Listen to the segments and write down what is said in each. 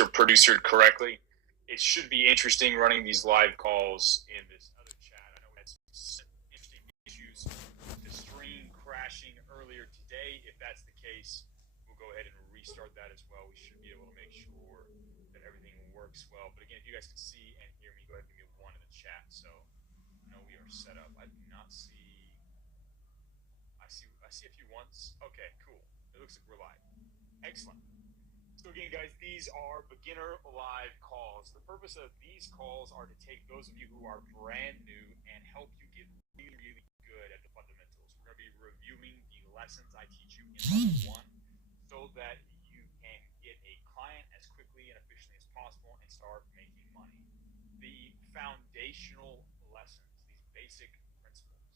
or producered correctly. It should be interesting running these live calls in this other chat. I know we had some interesting issues with the stream crashing earlier today. If that's the case, we'll go ahead and restart that as well. We should be able to make sure that everything works well. But again, if you guys can see and hear me, go ahead and give me a 1 in the chat. So I know we are set up. I do not see. I see a few ones. Okay, cool. It looks like we're live. Excellent. So again, guys, these are beginner live calls. The purpose of these calls are to take those of you who are brand new and help you get really, really good at the fundamentals. We're going to be reviewing the lessons I teach you in level 1 so that you can get a client as quickly and efficiently as possible and start making money. The foundational lessons, these basic principles,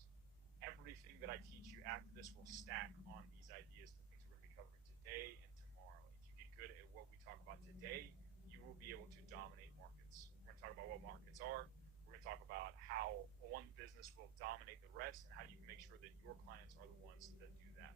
everything that I teach you after this will stack on these ideas, the things we're going to be covering today and tomorrow. If you get good at what we talk about today, you will be able to dominate markets. We're going to talk about what markets are. We're going to talk about how one business will dominate the rest and how you can make sure that your clients are the ones that do that.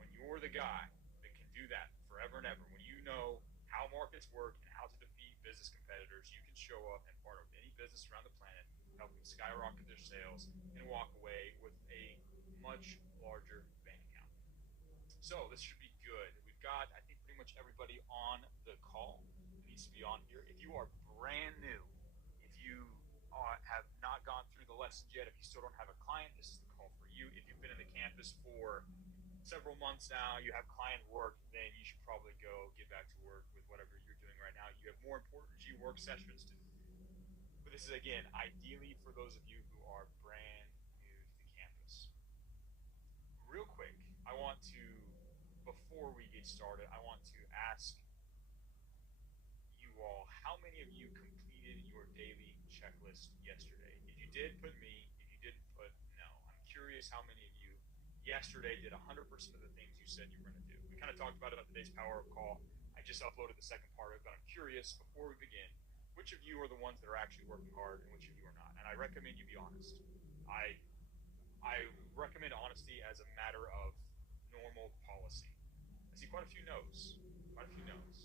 When you're the guy that can do that forever and ever, when you know how markets work and how to defeat business competitors, you can show up and partner with any business around the planet, help them skyrocket their sales, and walk away with a much larger bank account. So this should be good. We've got, I think, pretty much everybody on the call that needs to be on here. If you are brand new, if you have not gone through the lessons yet, if you still don't have a client, this is the call for you. If you've been in the campus for several months now, you have client work, then you should probably go get back to work with whatever you're doing right now. You have more important work sessions to do. But this is, again, ideally for those of you who are brand new to the campus. Real quick, I want to, before we get started, I want to ask you all, how many of you completed your daily checklist yesterday? If you did, put me. If you didn't, put no. I'm curious how many of you yesterday did 100% of the things you said you were going to do. We kind of talked about it on today's Power Up call. I just uploaded the second part of it, but I'm curious, before we begin, which of you are the ones that are actually working hard and which of you are not? And I recommend you be honest. I recommend honesty as a matter of normal policy. I see quite a few no's. Quite a few no's.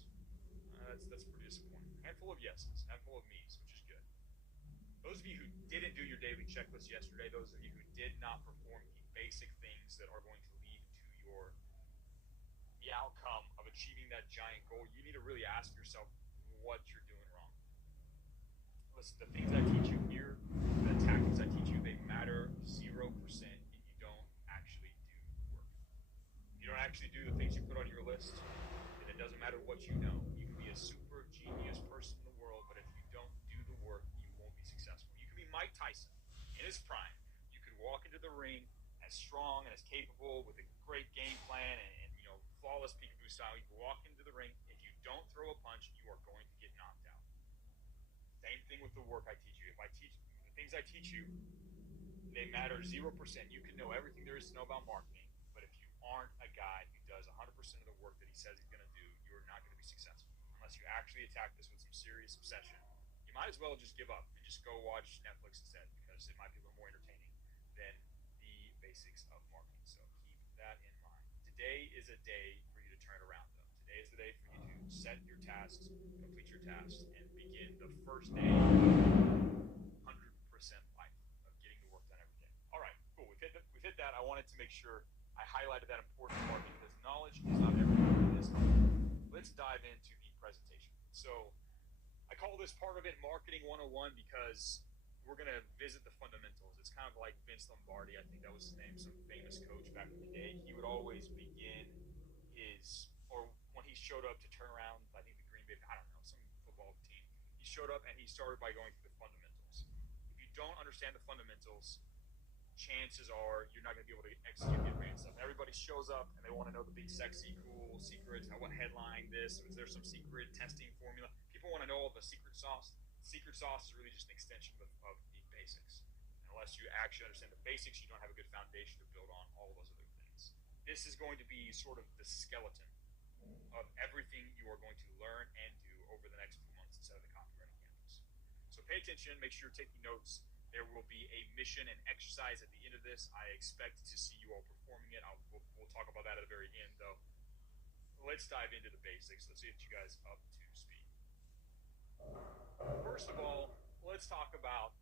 That's pretty disappointing. A handful of yeses, a handful of me's, which is good. Those of you who didn't do your daily checklist yesterday, those of you who did not perform the basic things that are going to lead to the outcome of achieving that giant goal, you need to really ask yourself what you're doing wrong. Listen, the things I teach you here, the tactics I teach you, they matter 0% if you don't actually do work. If you don't actually do the things you put on your list, then it doesn't matter what you know. You can be a super genius person in the world, but if you don't do the work, you won't be successful. You can be Mike Tyson in his prime. You could walk into the ring as strong and as capable with a great game plan and flawless peekaboo style. You can walk into the ring. If you don't throw a punch, you are going to get knocked out. Same thing with the work I teach you. If I teach the things I teach you, they matter 0%. You can know everything there is to know about marketing, but if you aren't a guy who does 100% of the work that he says he's going to do, you're not going to be successful. Unless you actually attack this with some serious obsession, you might as well just give up and just go watch Netflix instead, because it might be a little more entertaining than the basics of marketing. So keep that in mind. Today is a day for you to turn it around, though. Today is the day for you to set your tasks, complete your tasks, and begin the first day of 100% life of getting the work done every day. All right, cool. We've hit that. I wanted to make sure I highlighted that important part because knowledge is not everything. It is knowledge. Let's dive into the presentation. So I call this part of it Marketing 101 because we're going to visit the fundamentals. It's kind of like Vince Lombardi. I think that was his name, some famous coach back in the day. He would always begin or when he showed up to turn around, I think the Green Bay, I don't know, some football team. He showed up and he started by going through the fundamentals. If you don't understand the fundamentals, chances are you're not going to be able to execute the advanced stuff. Everybody shows up and they want to know the big, sexy, cool secrets. What headline this? Is there some secret testing formula? People want to know all the secret sauce. Secret sauce is really just an extension of the basics. And unless you actually understand the basics, you don't have a good foundation to build on all of those other things. This is going to be sort of the skeleton of everything you are going to learn and do over the next few months inside of the copywriting campus. So pay attention, make sure you're taking notes. There will be a mission and exercise at the end of this. I expect to see you all performing it. We'll talk about that at the very end, though. Let's dive into the basics. Let's get you guys up to speed. First of all, let's talk about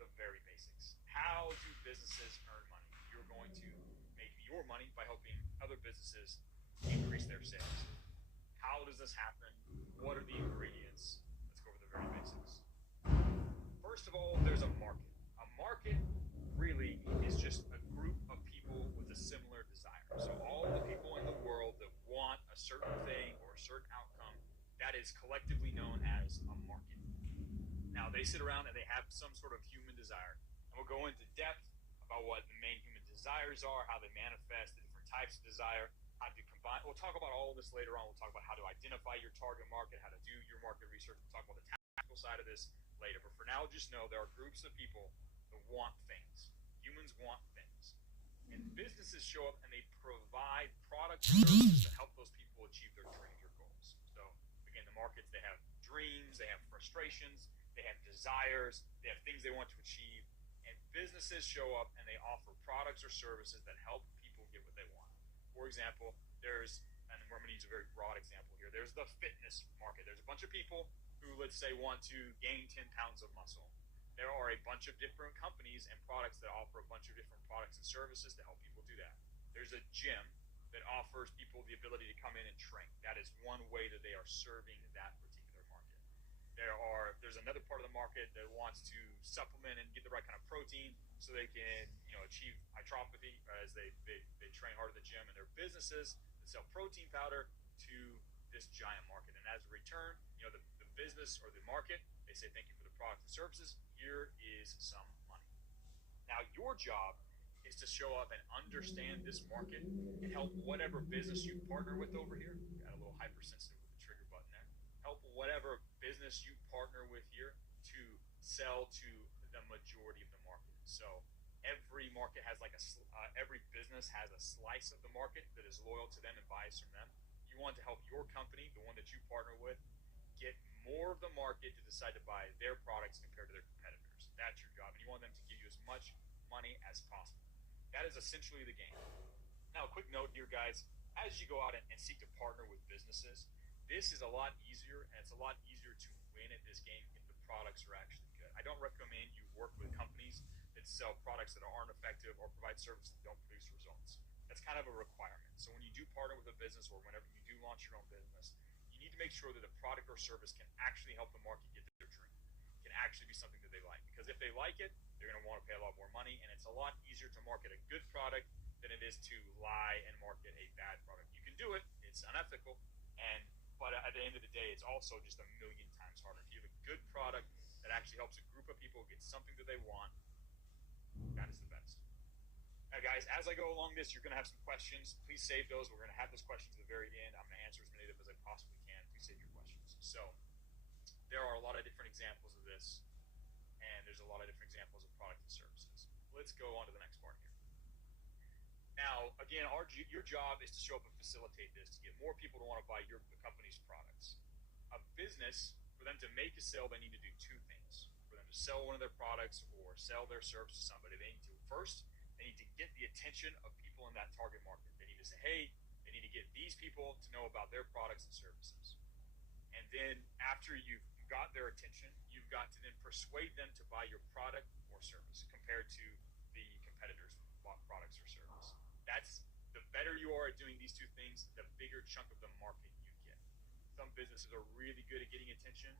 the very basics. How do businesses earn money? You're going to make your money by helping other businesses increase their sales. How does this happen? What are the ingredients? Let's go over the very basics. First of all, there's a market. A market really is just a group of people with a similar desire. So all the people in the world that want a certain thing or a certain outcome, that is collectively known as a market. Now, they sit around and they have some sort of human desire. And we'll go into depth about what the main human desires are, how they manifest, the different types of desire, how to combine. We'll talk about all of this later on. We'll talk about how to identify your target market, how to do your market research. We'll talk about the tactical side of this later. But for now, just know there are groups of people that want things. Humans want things. And businesses show up and they provide products and services that help those people achieve their dreams or goals. So, again, the markets, they have dreams, they have frustrations, they have desires, they have things they want to achieve. And businesses show up and they offer products or services that help people get what they want. For example, and we're going to use a very broad example here, there's the fitness market. There's a bunch of people who, let's say, want to gain 10 pounds of muscle. There are a bunch of different companies and products that offer a bunch of different products and services to help people do that. There's a gym that offers people the ability to come in and train. That is one way that they are serving that particular market. There's another part of the market that wants to supplement and get the right kind of protein so they can, achieve hypertrophy as they train hard at the gym. And there are businesses that sell protein powder to this giant market. And as a return, the business or the market, they say, thank you for the products and services. Here is some money. Now, your job is to show up and understand this market and help whatever business you partner with over here. Got a little hypersensitive with the trigger button there. Help whatever business you partner with here to sell to the majority of the market. So every market has every business has a slice of the market that is loyal to them and buys from them. You want to help your company, the one that you partner with, get more of the market to decide to buy their products compared to their competitors. That's your job. And you want them to give you as much money as possible. That is essentially the game. Now, a quick note here, guys. As you go out and seek to partner with businesses, this is a lot easier, and it's a lot easier to win at this game if the products are actually good. I don't recommend you work with companies that sell products that aren't effective or provide services that don't produce results. That's kind of a requirement. So when you do partner with a business or whenever you do launch your own business, you need to make sure that the product or service can actually help the market get their dream. It can actually be something that they like. Because if they like it, they're going to want to pay a lot more money, and it's a lot easier to market a good product than it is to lie and market a bad product. You can do it. It's unethical. But at the end of the day, it's also just a million times harder. If you have a good product that actually helps a group of people get something that they want, that is the best. Now, guys, as I go along this, you're going to have some questions. Please save those. We're going to have those questions at the very end. I'm going to answer as many of them as I possibly can. Please save your questions. So there are a lot of different examples of this, and there's a lot of different examples of products and services. Let's go on to the next part here. Now, again, your job is to show up and facilitate this to get more people to want to buy the company's products. A business, for them to make a sale, they need to do two things. For them to sell one of their products or sell their service to somebody, they need to they need to get the attention of people in that target market. They need to say, hey, they need to get these people to know about their products and services. And then after you've got their attention, you've got to then persuade them to buy your product or service compared to the competitors' products or service. That's the better you are at doing these two things, the bigger chunk of the market you get. Some businesses are really good at getting attention,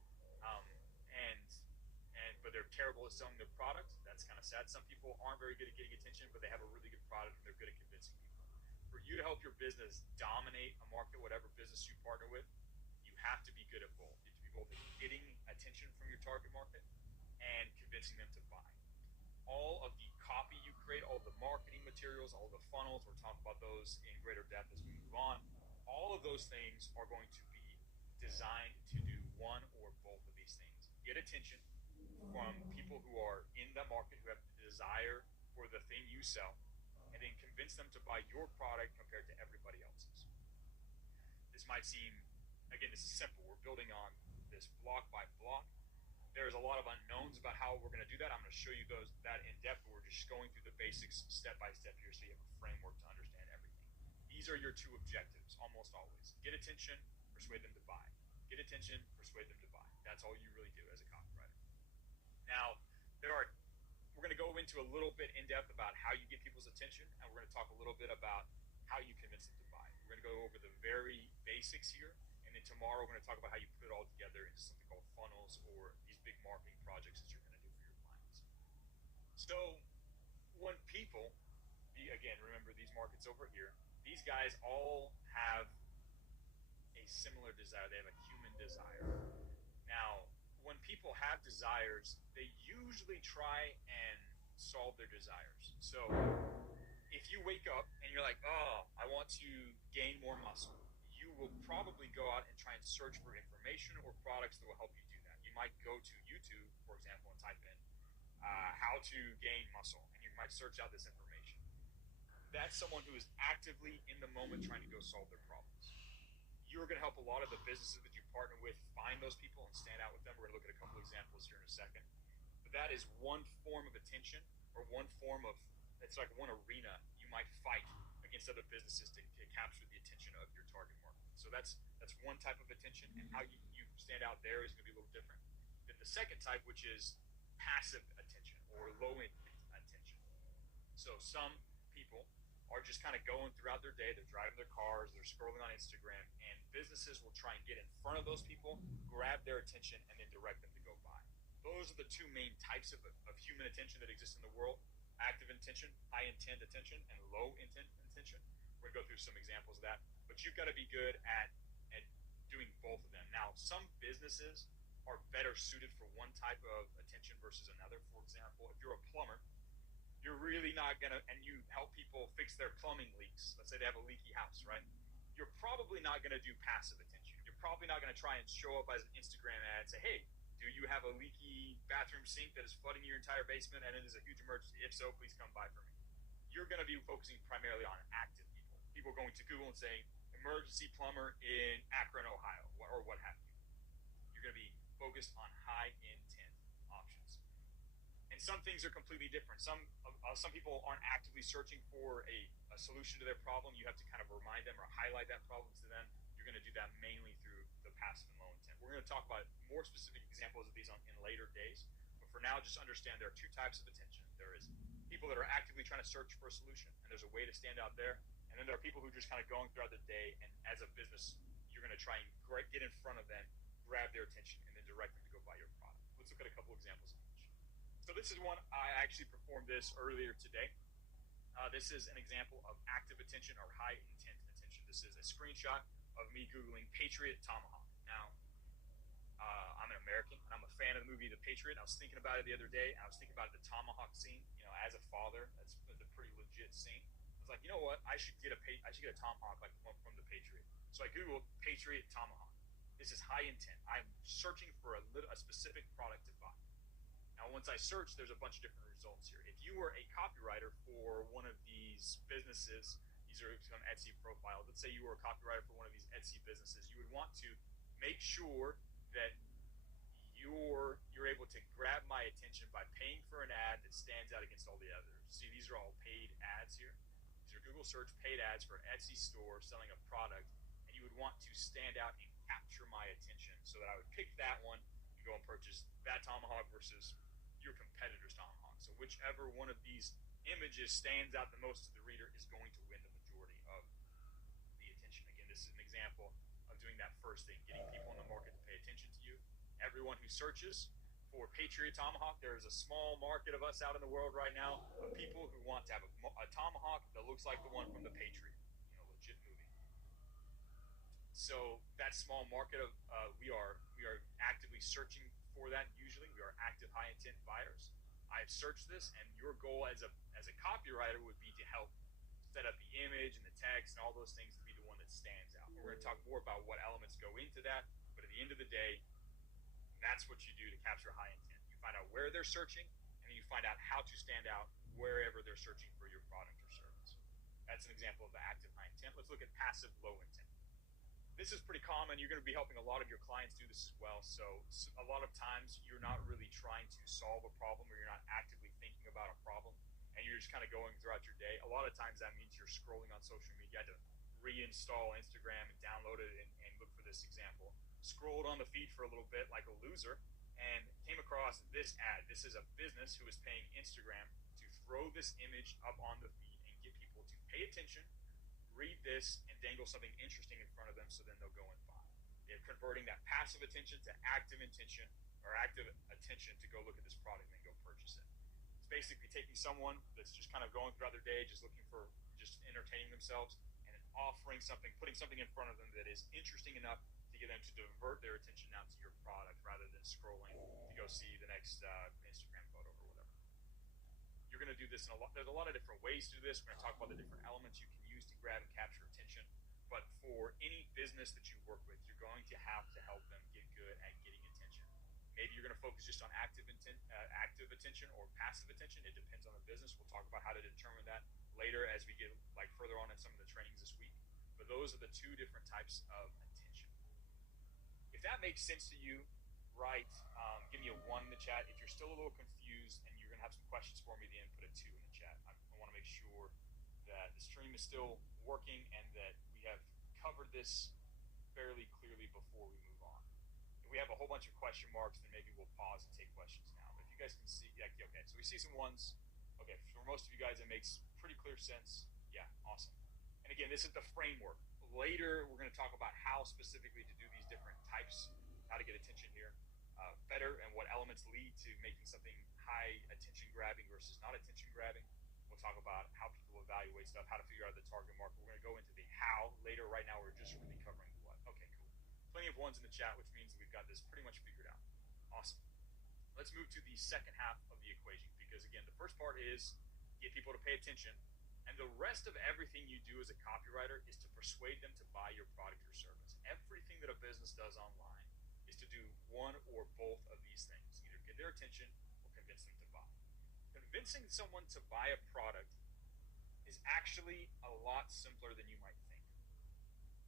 but they're terrible at selling their product. That's kind of sad. Some people aren't very good at getting attention, but they have a really good product and they're good at convincing people. For you to help your business dominate a market, whatever business you partner with, you have to be good at both. You have to be both at getting attention from your target market and convincing them to buy. All of the copy you create, all of the marketing materials, all of the funnels, we'll talk about those in greater depth as we move on. All of those things are going to be designed to do one or both of these things. Get attention from people who are in the market, who have the desire for the thing you sell, and then convince them to buy your product compared to everybody else's. This might seem, again, this is simple. We're building on this block by block. There's a lot of unknowns about how we're going to do that. I'm going to show you that in depth, but we're just going through the basics step by step here so you have a framework to understand everything. These are your two objectives, almost always. Get attention, persuade them to buy. Get attention, persuade them to buy. that's all you really do as a copywriter. Now, we're going to go into a little bit in depth about how you get people's attention, and we're going to talk a little bit about how you convince them to buy. We're going to go over the very basics here, and then tomorrow we're going to talk about how you put it all together into something called funnels or these big marketing projects that you're going to do for your clients. So when people, again, remember these markets over here, these guys all have a similar desire. They have a human desire. Now, when people have desires, they usually try and solve their desires. So if you wake up and you're like, oh, I want to gain more muscle, you will probably go out and try and search for information or products that will help you do that. You might go to YouTube, for example, and type in how to gain muscle, and you might search out this information. That's someone who is actively in the moment trying to go solve their problems. You're going to help a lot of the businesses that you partner with find those people and stand out with them. We're going to look at a couple examples here in a second. But that is one form of attention, or one form of, it's like one arena you might fight against other businesses to capture the attention of your target market. So that's one type of attention, and how you stand out there is going to be a little different than the second type, which is passive attention or low intent attention. So some people are just kind of going throughout their day. They're driving their cars, they're scrolling on Instagram, and businesses will try and get in front of those people, grab their attention, and then direct them to go buy. Those are the two main types of human attention that exist in the world: active attention, high intent attention, and low intent attention. We're going to go through some examples of that, but you've got to be good at doing both of them. Now, some businesses are better suited for one type of attention versus another. For example, if you're a plumber, you're really not going to, and you help people fix their plumbing leaks. Let's say they have a leaky house, right? You're probably not going to do passive attention. You're probably not going to try and show up as an Instagram ad and say, hey, do you have a leaky bathroom sink that is flooding your entire basement and it is a huge emergency? If so, please come by for me. You're going to be focusing primarily on active people. People going to Google and saying, emergency plumber in Akron, Ohio, or what have you. You're going to be focused on high intent options. And some things are completely different. Some people aren't actively searching for a solution to their problem. You have to kind of remind them or highlight that problem to them. You're going to do that mainly through the passive and low intent. We're going to talk about more specific examples of these in later days. But for now, just understand there are two types of attention. There is people that are actively trying to search for a solution, and there's a way to stand out there. And then there are people who are just kind of going throughout the day, and as a business, you're going to try and get in front of them, grab their attention, and then direct them to go buy your product. Let's look at a couple examples of each. So this is one, I actually performed this earlier today. This is an example of active attention or high intent attention. This is a screenshot of me Googling Patriot Tomahawk. Now, I'm an American, and I'm a fan of the movie The Patriot. I was thinking about it the other day, and I was thinking about the tomahawk scene. You know, as a father, that's a pretty legit scene. I was like, you know what? I should get a tomahawk like the one from The Patriot. So I Googled Patriot Tomahawk. This is high intent. I'm searching for a specific product to buy. Now, once I search, there's a bunch of different results here. If you were a copywriter for one of these businesses, these are some Etsy profiles. Let's say you were a copywriter for one of these Etsy businesses. You would want to make sure that you're able to grab my attention by paying for an ad that stands out against all the others. See, these are all paid ads here. These are Google search paid ads for an Etsy store selling a product, and you would want to stand out and capture my attention so that I would pick that one and go and purchase that tomahawk versus your competitor's tomahawk. So whichever one of these images stands out the most to the reader is going to win the majority of the attention. Again, this is an example of doing that first thing, getting people in the market to pay attention to you. Everyone who searches for Patriot Tomahawk, there is a small market of us out in the world right now of people who want to have a tomahawk that looks like the one from The Patriot, legit movie. So that small market of we are actively searching for that. Usually, we are active high intent buyers. I've searched this, and your goal as a copywriter would be to help set up the image and the text and all those things to be the one that stands out. We're going to talk more about what elements go into that, but at the end of the day, that's what you do to capture high intent. You find out where they're searching, and then you find out how to stand out wherever they're searching for your product or service. That's an example of the active high intent. Let's look at passive low intent. This is pretty common. You're going to be helping a lot of your clients do this as well. So a lot of times you're not really trying to solve a problem, or you're not actively thinking about a problem, and you're just kind of going throughout your day. A lot of times that means you're scrolling on social media. You had to reinstall Instagram and download it and look for this example. scrolled on the feed for a little bit like a loser and came across this ad. This is a business who is paying Instagram to throw this image up on the feed and get people to pay attention, read this, and dangle something interesting in front of them so then they'll go and buy. They're converting that passive attention to active intention or active attention to go look at this product and then go purchase it. It's basically taking someone that's just kind of going throughout their day, just looking for just entertaining themselves, and then offering something, putting something in front of them that is interesting enough to get them to divert their attention now to your product rather than scrolling to go see the next Instagram photo or whatever. You're going to do this in a lot. There's a lot of different ways to do this. We're going to talk about the different elements you can use to grab and capture attention. But for any business that you work with, you're going to have to help them get good at getting attention. Maybe you're going to focus just on active attention or passive attention. It depends on the business. We'll talk about how to determine that later as we get like further on in some of the trainings this week. But those are the two different types of attention. If that makes sense to you, right, give me a 1 in the chat. If you're still a little confused and you're going to have some questions for me, then put a 2 in the chat. I want to make sure that the stream is still working and that we have covered this fairly clearly before we move on. If we have a whole bunch of question marks, then maybe we'll pause and take questions now. But if you guys can see, yeah, okay, so we see some ones. Okay, for most of you guys, it makes pretty clear sense. Yeah, awesome. And again, this is the framework. Later, we're going to talk about how specifically to do these different types, how to get attention here better, and what elements lead to making something high attention grabbing versus not attention grabbing. We'll talk about how people evaluate stuff, how to figure out the target market. We're going to go into the how later. Right now, we're just really covering the what. Okay, cool. Plenty of 1s in the chat, which means we've got this pretty much figured out. Awesome. Let's move to the second half of the equation because, again, the first part is get people to pay attention. And the rest of everything you do as a copywriter is to persuade them to buy your product or service. Everything that a business does online is to do one or both of these things, either get their attention or convince them to buy. Convincing someone to buy a product is actually a lot simpler than you might think.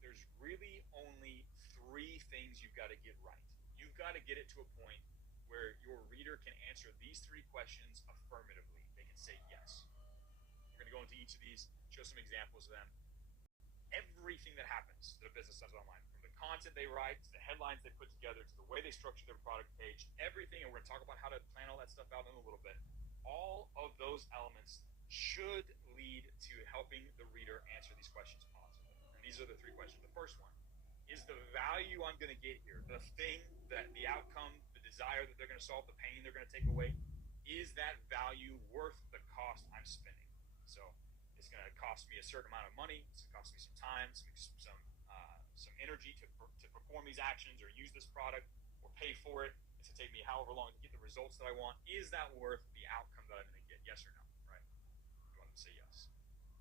There's really only 3 things you've got to get right. You've got to get it to a point where your reader can answer these 3 questions affirmatively. They can say yes. We're going to go into each of these, show some examples of them. Everything that happens that a business does online, from the content they write, to the headlines they put together, to the way they structure their product page, everything, and we're going to talk about how to plan all that stuff out in a little bit, all of those elements should lead to helping the reader answer these questions positively. And these are the 3 questions. The first one, is the value I'm going to get here, the thing, that the outcome, the desire that they're going to solve, the pain they're going to take away, is that value worth the cost I'm spending? So it's going to cost me a certain amount of money. It's going to cost me some time, some energy to perform these actions or use this product or pay for it. It's going to take me however long to get the results that I want. Is that worth the outcome that I'm going to get? Yes or no, right? You want them to say yes.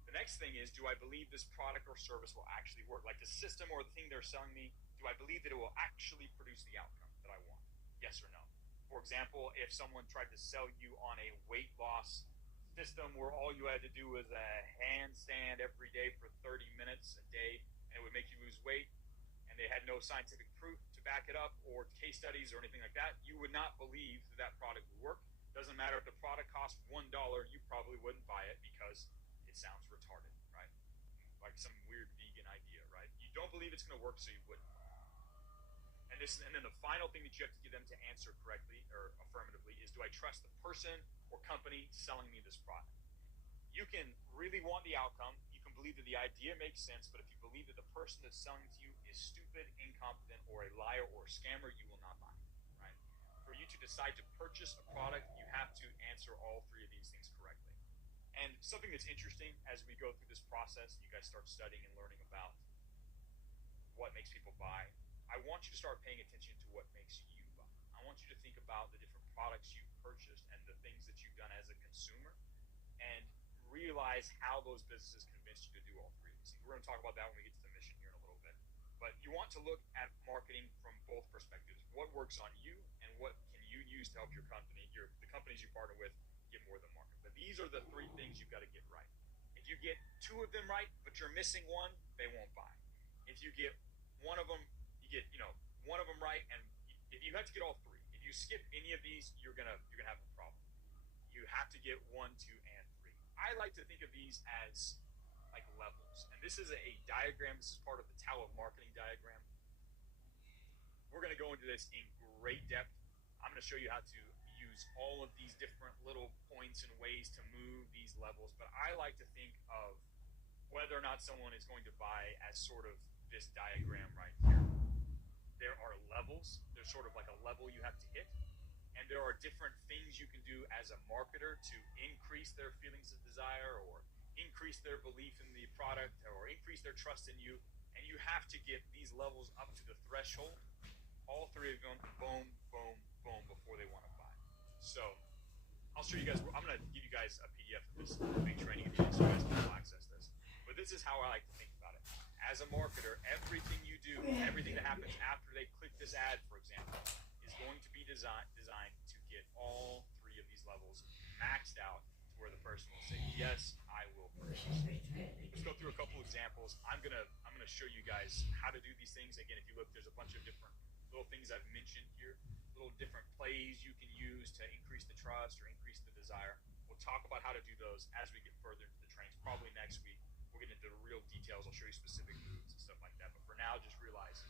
The next thing is, do I believe this product or service will actually work? Like the system or the thing they're selling me, do I believe that it will actually produce the outcome that I want? Yes or no? For example, if someone tried to sell you on a weight loss system where all you had to do was a handstand every day for 30 minutes a day and it would make you lose weight, and they had no scientific proof to back it up or case studies or anything like that, you would not believe that that product would work. Doesn't matter if the product cost $1, you probably wouldn't buy it because it sounds retarded, right? Like some weird vegan idea, right? You don't believe it's going to work, so you wouldn't. And then the final thing that you have to get them to answer correctly or affirmatively is, do I trust the person or company selling me this product? You can really want the outcome. You can believe that the idea makes sense, but if you believe that the person that's selling it to you is stupid, incompetent, or a liar or a scammer, you will not buy it, right? For you to decide to purchase a product, you have to answer all 3 of these things correctly. And something that's interesting as we go through this process, you guys start studying and learning about what makes people buy, I want you to start paying attention to what makes you buy. I want you to think about the different products you've purchased and the things that you've done as a consumer and realize how those businesses convinced you to do all 3 of these things. We're going to talk about that when we get to the mission here in a little bit. But you want to look at marketing from both perspectives. What works on you and what can you use to help your company, the companies you partner with, get more than market. But these are the 3 things you've got to get right. If you get 2 of them right, but you're missing one, they won't buy. If you get one of them, you get one of them right, and if you have to get all 3. If you skip any of these, you're gonna have a problem. You have to get 1, 2, and 3. I like to think of these as like levels, and this is a diagram. This is part of the Tao of Marketing diagram. we're going to go into this in great depth. I'm going to show you how to use all of these different little points and ways to move these levels. But I like to think of whether or not someone is going to buy as sort of this diagram right here. There are levels. There's sort of like a level you have to hit. And there are different things you can do as a marketer to increase their feelings of desire or increase their belief in the product or increase their trust in you. And you have to get these levels up to the threshold, all three of them, boom, boom, boom, before they want to buy. So I'll show you guys. I'm going to give you guys a PDF of this big training video so you guys can all access this. But this is how I like to think about it. As a marketer, everything you do, everything that happens after they click this ad, for example, is going to be designed to get all three of these levels maxed out to where the person will say, yes, I will purchase. Let's go through a couple examples. I'm gonna show you guys how to do these things. Again, if you look, there's a bunch of different little things I've mentioned here, little different plays you can use to increase the trust or increase the desire. We'll talk about how to do those as we get further into the trainings, probably next week. We'll get into the real details. I'll show you specific moves and stuff like that. But for now, just realize,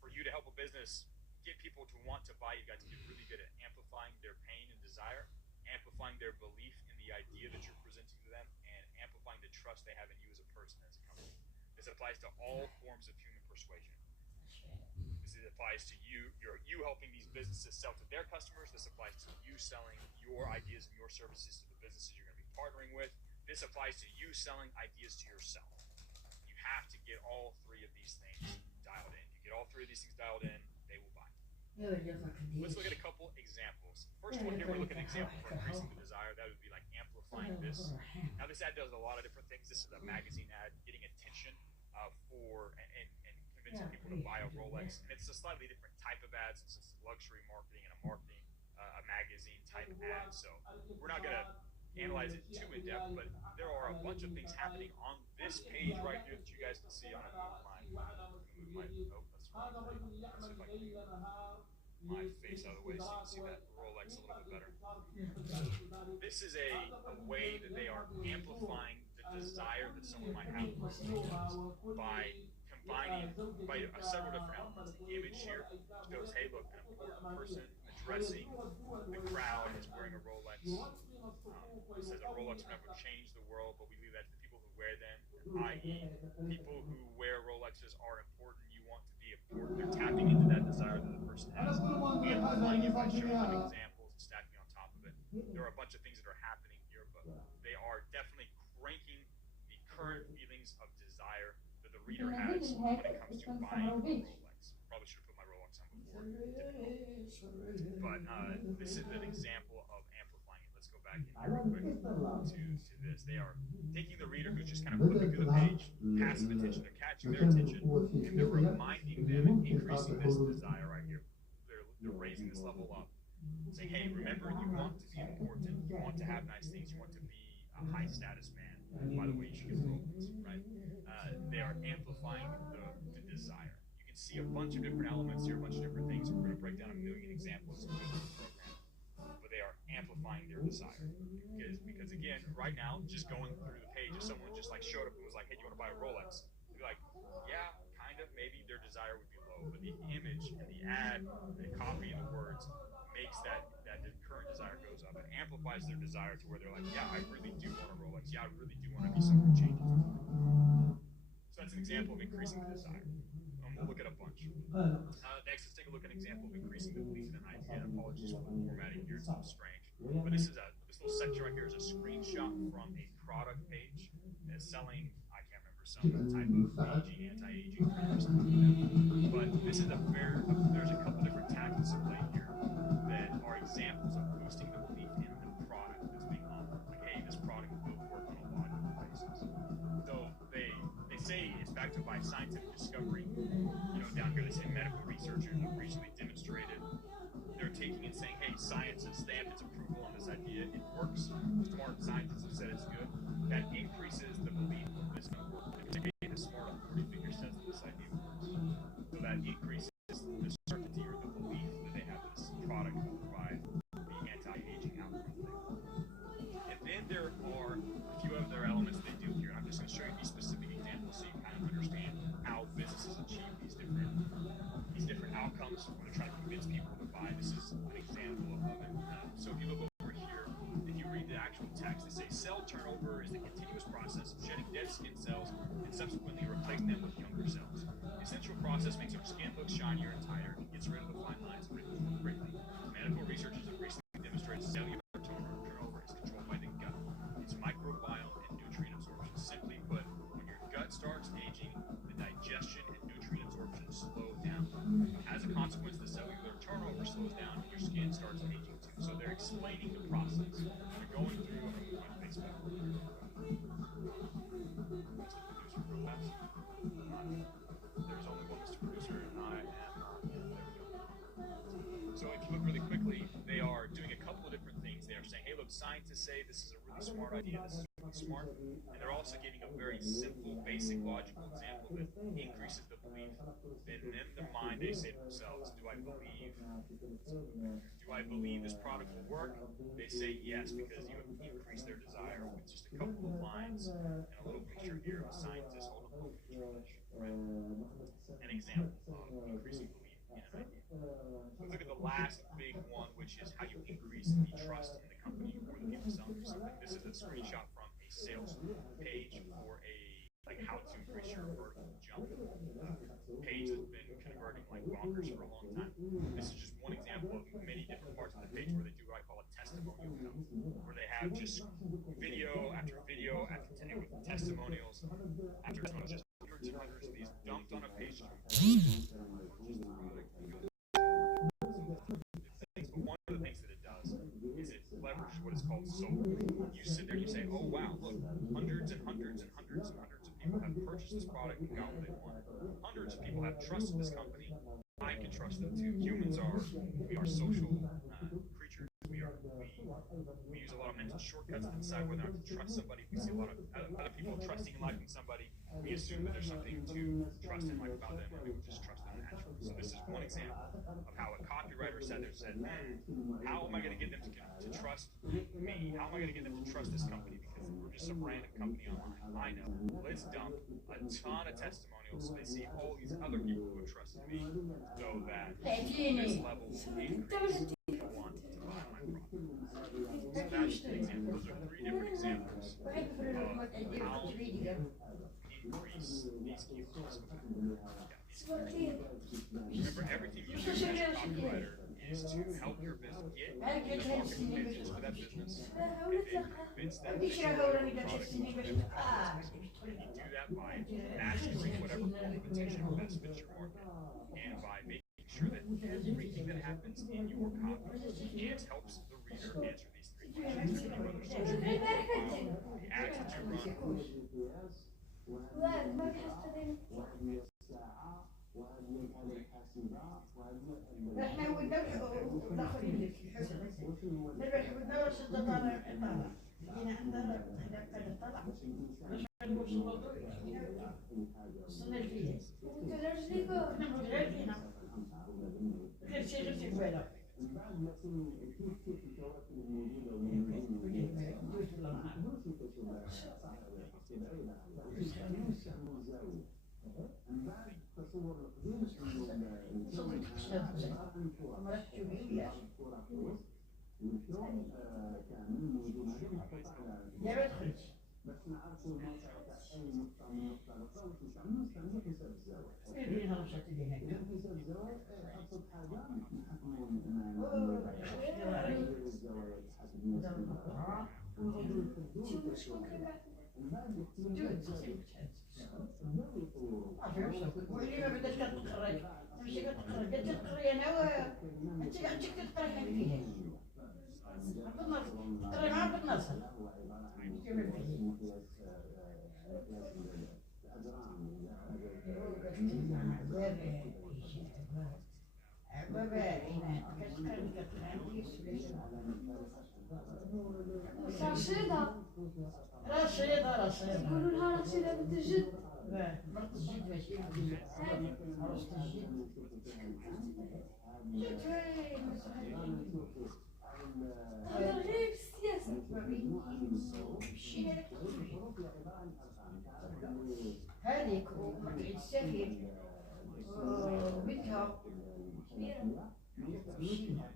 for you to help a business get people to want to buy, you've got to get really good at amplifying their pain and desire, amplifying their belief in the idea that you're presenting to them, and amplifying the trust they have in you as a person, as a company. This applies to all forms of human persuasion. This applies to you helping these businesses sell to their customers. This applies to you selling your ideas and your services to the businesses you're going to be partnering with. This applies to you selling ideas to yourself. You have to get all three of these things dialed in. You get all three of these things dialed in, they will buy. Let's look at a couple examples. First one here, we're looking at an example for increasing the desire. That would be like amplifying this. Now, this ad does a lot of different things. This is a magazine ad, getting attention for and convincing people to buy a Rolex. And it's a slightly different type of ad since it's luxury marketing and a magazine type ad. So we're not going to analyze it too in depth, but there are a bunch of things happening on this page right here that you guys can see. I'm going to move my face out of the way so you can see that Rolex a little bit better. This is a way that they are amplifying the desire that someone might have for Rolex by combining several different elements. The image here shows, hey, look, an important person addressing the crowd is wearing a Rolex. It says a Rolex will never change the world, but we leave that to the people who wear them, i.e. people who wear Rolexes are important. You want to be important. They're tapping into that desire that the person has, amplifying it by showing them examples and stacking on top of it. There are a bunch of things that are happening here, but they are definitely cranking the current feelings of desire that the reader has when it comes to buying a Rolex. Probably should have put my Rolex on before. But this is an example of amplifying it. Let's go back in here real quick to this. They are taking the reader who's just kind of flipping through the page, passive attention. They're catching their attention, and they're reminding them and increasing this desire right here. They're raising this level up, saying, hey, remember, you want to be important. You want to have nice things. You want to be a high status man. By the way, you should get Rolex, right? They are amplifying the desire. You can see a bunch of different elements here, a bunch of different things. We're going to break down a million examples in the program. But they are amplifying their desire. Because again, right now, just going through the page, if someone just like showed up and was like, hey, do you want to buy a Rolex? They'd be like, yeah, kind of, maybe their desire would be low. But the image and the ad, the copy and the words makes that the current desire goes up. It amplifies their desire to where they're like, yeah, I really do want a Rolex. Yeah, I really do want to be something changing. So that's an example of increasing the desire. We'll look at a bunch. Next, let's take a look at an example of increasing the belief in an idea. Apologies for the formatting here, it's a little strange. But this little section right here is a screenshot from a product page that's selling, I can't remember, some type of anti-aging cream or something like that. But this is there's a couple different tactics at play here that are examples of boosting the belief in the product that's being offered. Like, hey, this product will work on a lot of different bases. So they say it's backed up by scientific discovery. Down here they say medical researchers have recently demonstrated. They're taking and saying, hey, science has stamped its approval on this idea. It works. Smart scientists have said it's good. That increases the belief that it's going to work. Hey, the smart authority figure says that this idea works. So that increases the certainty or the belief that they have this product will provide the anti-aging outcome thing. And then there are a few other elements they do here. I'm just going to show you these specific examples so you kind of understand how businesses achieve these different outcomes convince people to buy. This is an example of it. So if you look over here, if you read the actual text, they say cell turnover is the continuous process of shedding dead skin cells and subsequently replacing them with younger cells. The essential process makes our skin look shinier and tighter and gets rid of the fine lines and wrinkles more quickly. Medical researchers have recently demonstrated cellular turnover is controlled by the gut. It's microbiome and nutrient absorption. Simply put, when your gut starts aging, the digestion and nutrient absorption slow down. As a consequence, the cellular turnover slows down and your skin starts aging too. So they're explaining the process. They're going through a movie on Facebook. There's only one Mr. Producer, and I am there we go. So if you look really quickly, they are doing a couple of different things. They are saying, hey, look, scientists say this is a really smart idea, this is really smart, and they're also giving a very simple, basic, logical example that increases the belief. And in their mind, they say to themselves, do I believe this product will work? They say yes, because you increase their desire with just a couple of lines and a little picture here of a scientist holding up a picture of an example of increasing belief in an idea. Let's look at the last big one, which is how you increase the trust in the company or the people selling you something. This is a screenshot from a sales page for how to increase your vertical jump. Page has been converting like bonkers for a long time. This is just one example of many different parts of the page where they do what I call a testimonial dump, where they have just video after video after with testimonials after testimonials, just hundreds and hundreds of these dumped on a page. But one of the things that it does is it leverages what is called social. You sit there and you say, oh wow, look, hundreds and hundreds and hundreds and hundreds of people have purchased this product and got what they want. Hundreds of people have trusted this company. I can trust them too. Humans we are social creatures. We use a lot of mental shortcuts to decide whether or not to trust somebody. We see a lot of other people trusting and liking somebody. We assume that there's something to trust and like about them, and we would just trust them naturally. So this is one example of how a copywriter said, how am I going to get them to trust me? How am I going to get them to trust this company? Because we're just a random company online. I know. Let's dump a ton of testimonials so they see all these other people who have trusted me, so that this level increase people want to buy my product. So that's an example. Those are three different examples of how to increase these keywords. Remember, everything you do as a copywriter is to help your business get the market business for that business, and then convince them that your product is for them. And you do that by mastering whatever form of attention best fits your market, and by making sure that everything that happens in your copy helps the reader answer these three questions. Their social media profile, the ads that you run. احنا والدولة الاخرين اللي في الحسن نربح بالدولة شدة طالع طالع جينا عندنا هذا طالع مش عندنا وصلنا الفيل احنا متغيرين غير شيء غير البلد واللي ما بدك تقرأ تمشي تقرأ قد تقرأ أنا أنت تقرأ فيها تقرأ معاه بالنصر رشيدة يقولوا لها رشيدة بنت الجد مرت الجد ماشي عروسة الجد جد تهضر غير في السياسة هذيك ومرت عيد السفير وبنتها كبيرة.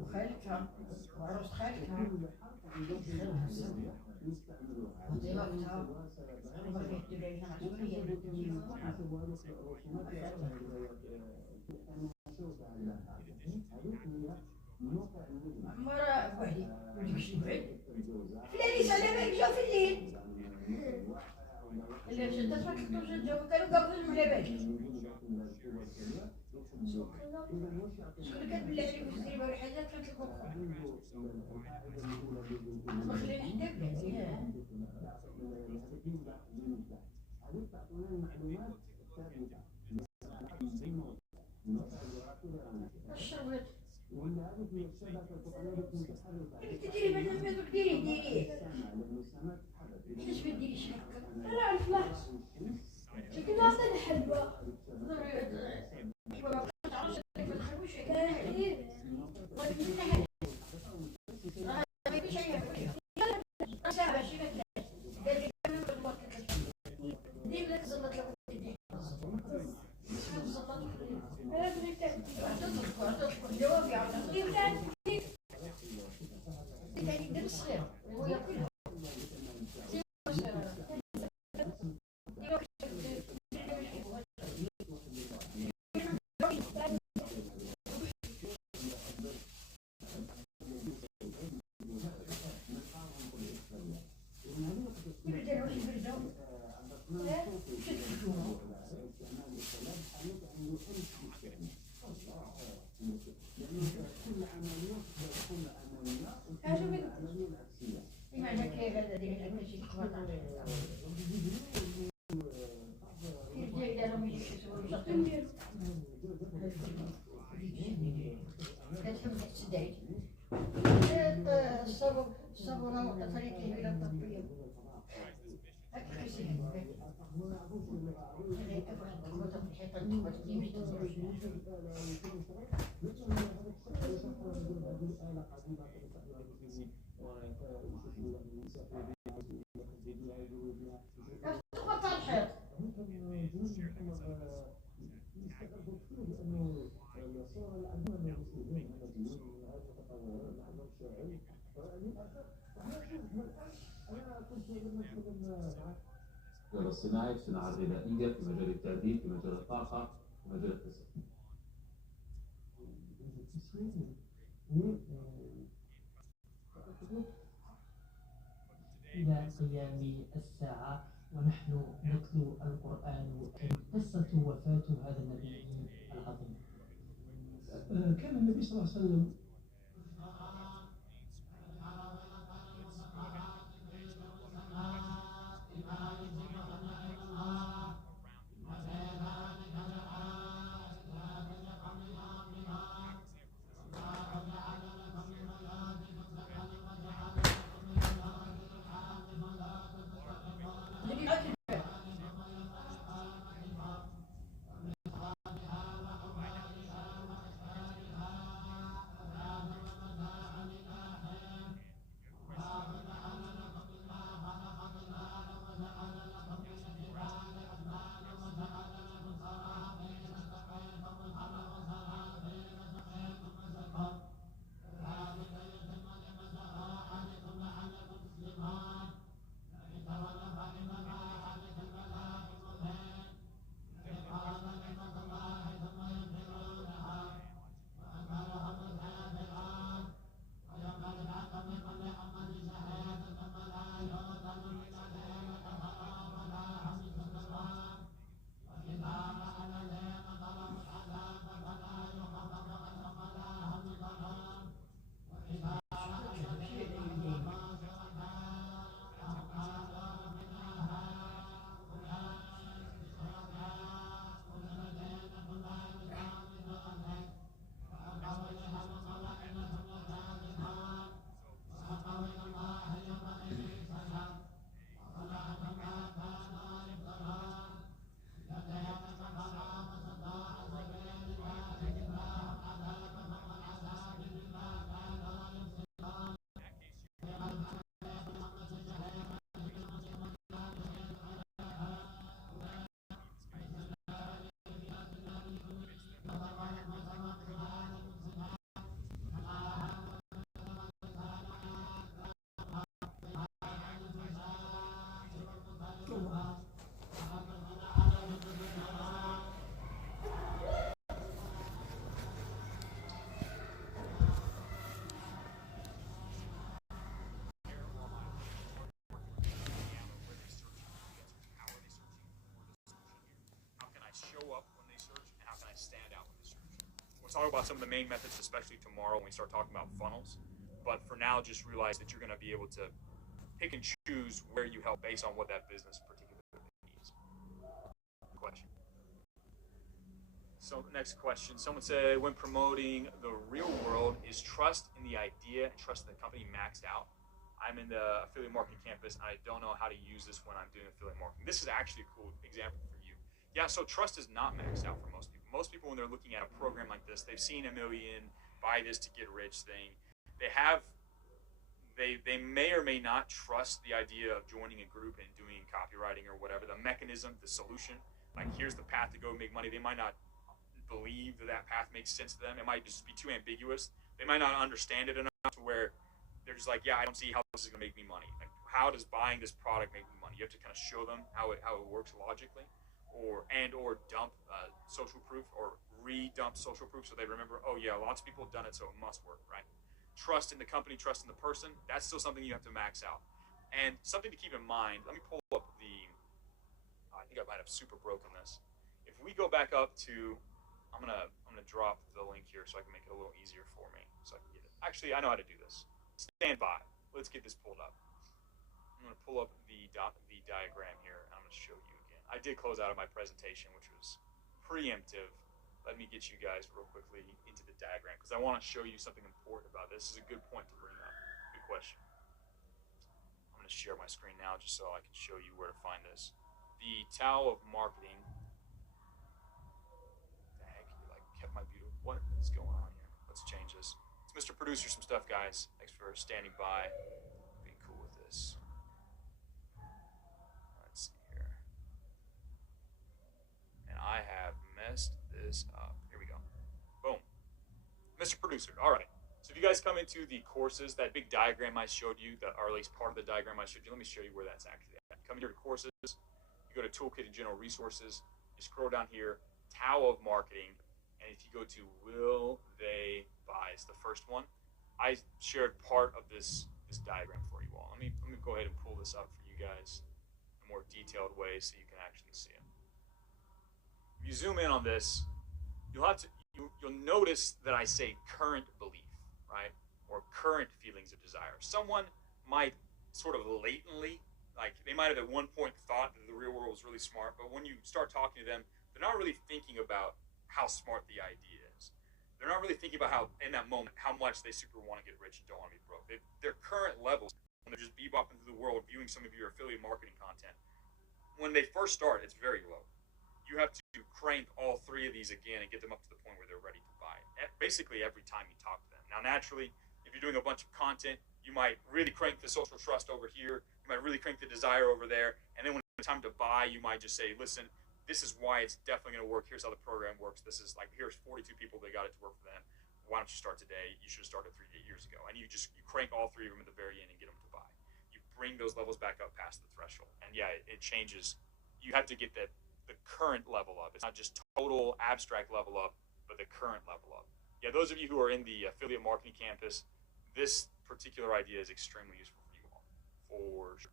وخالتها وعروس خالتها وضيفتها وبقيت لها مسؤولية مرة وحدي وديكش بعيد فلاني سلامك جا في الليل اللي جدت ما كنتوش جاو كانوا قابلين على بالي شكون كان بالله عليك في الزريبة ولا حاجات كانت البخور ما خلينا حتى بلاتي الشربت تديري بدل ما دوك ديري علاش ما ديريش هكا أنا عارف لا لكن أعطيني حلوة الصبر طريقه الى التطبيق الصناعي في الصناعة الغذائية في مجال التأديب في مجال الطاقة في مجال التسويق. إلى قيام الساعة ونحن نتلو القرآن. قصة وفاة هذا النبي العظيم. كان النبي صلى الله عليه وسلم talk about some of the main methods, especially tomorrow when we start talking about funnels. But for now, just realize that you're going to be able to pick and choose where you help based on what that business particularly needs. Question. So next question. Someone said, when promoting the real world, is trust in the idea and trust in the company maxed out? I'm in the affiliate marketing campus, and I don't know how to use this when I'm doing affiliate marketing. This is actually a cool example for you. Yeah, so trust is not maxed out for most people. Most people, when they're looking at a program like this, they've seen a million, buy this to get rich thing. They may or may not trust the idea of joining a group and doing copywriting or whatever, the mechanism, the solution. Like, here's the path to go make money. They might not believe that path makes sense to them. It might just be too ambiguous. They might not understand it enough to where they're just like, yeah, I don't see how this is gonna make me money. Like, how does buying this product make me money? You have to kind of show them how it works logically, or dump social proof, or re-dump social proof so they remember, oh yeah, lots of people have done it, so it must work, right? Trust in the company, trust in the person, that's still something you have to max out. And something to keep in mind, let me pull up I think I might have super broken this. If we go back up to, I'm gonna drop the link here so I can make it a little easier for me, so I can get it. Actually, I know how to do this. Stand by. Let's get this pulled up. I'm gonna pull up the diagram here, and I'm gonna show you again. I did close out of my presentation, which was preemptive. Let me get you guys real quickly into the diagram because I want to show you something important about this. This is a good point to bring up. Good question. I'm going to share my screen now just so I can show you where to find this. The Tao of Marketing. What the heck? You like kept my beautiful. What is going on here? Let's change this. It's Mr. Producer some stuff, guys. Thanks for standing by. Being cool with this. Let's see here. And I have messed this up. Here we go. Boom. Mr. Producer. All right. So if you guys come into the courses, that big diagram I showed you, or at least part of the diagram I showed you, let me show you where that's actually at. Come here to courses. You go to Toolkit and General Resources. You scroll down here, Tao of Marketing. And if you go to Will They Buy, it's the first one. I shared part of this diagram for you all. Let me go ahead and pull this up for you guys in a more detailed way so you can actually see it. If you zoom in on this, you'll notice that I say current belief, right? Or current feelings of desire. Someone might sort of latently, like they might have at one point thought that the real world was really smart, but when you start talking to them, they're not really thinking about how smart the idea is. They're not really thinking about how, in that moment, how much they super want to get rich and don't want to be broke. Their current levels, when they're just bebopping through the world, viewing some of your affiliate marketing content, when they first start, it's very low. You have to crank all three of these again and get them up to the point where they're ready to buy it. Basically every time you talk to them. Now, naturally, if you're doing a bunch of content, you might really crank the social trust over here. You might really crank the desire over there. And then when it's time to buy, you might just say, listen, this is why it's definitely going to work. Here's how the program works. This is like, here's 42 people that got it to work for them. Why don't you start today? You should have started 3 years ago. And you crank all three of them at the very end and get them to buy. You bring those levels back up past the threshold. And yeah, it changes. You have to get the current level up. It's not just total abstract level up, but the current level up. Yeah, those of you who are in the affiliate marketing campus, this particular idea is extremely useful for you all, for sure.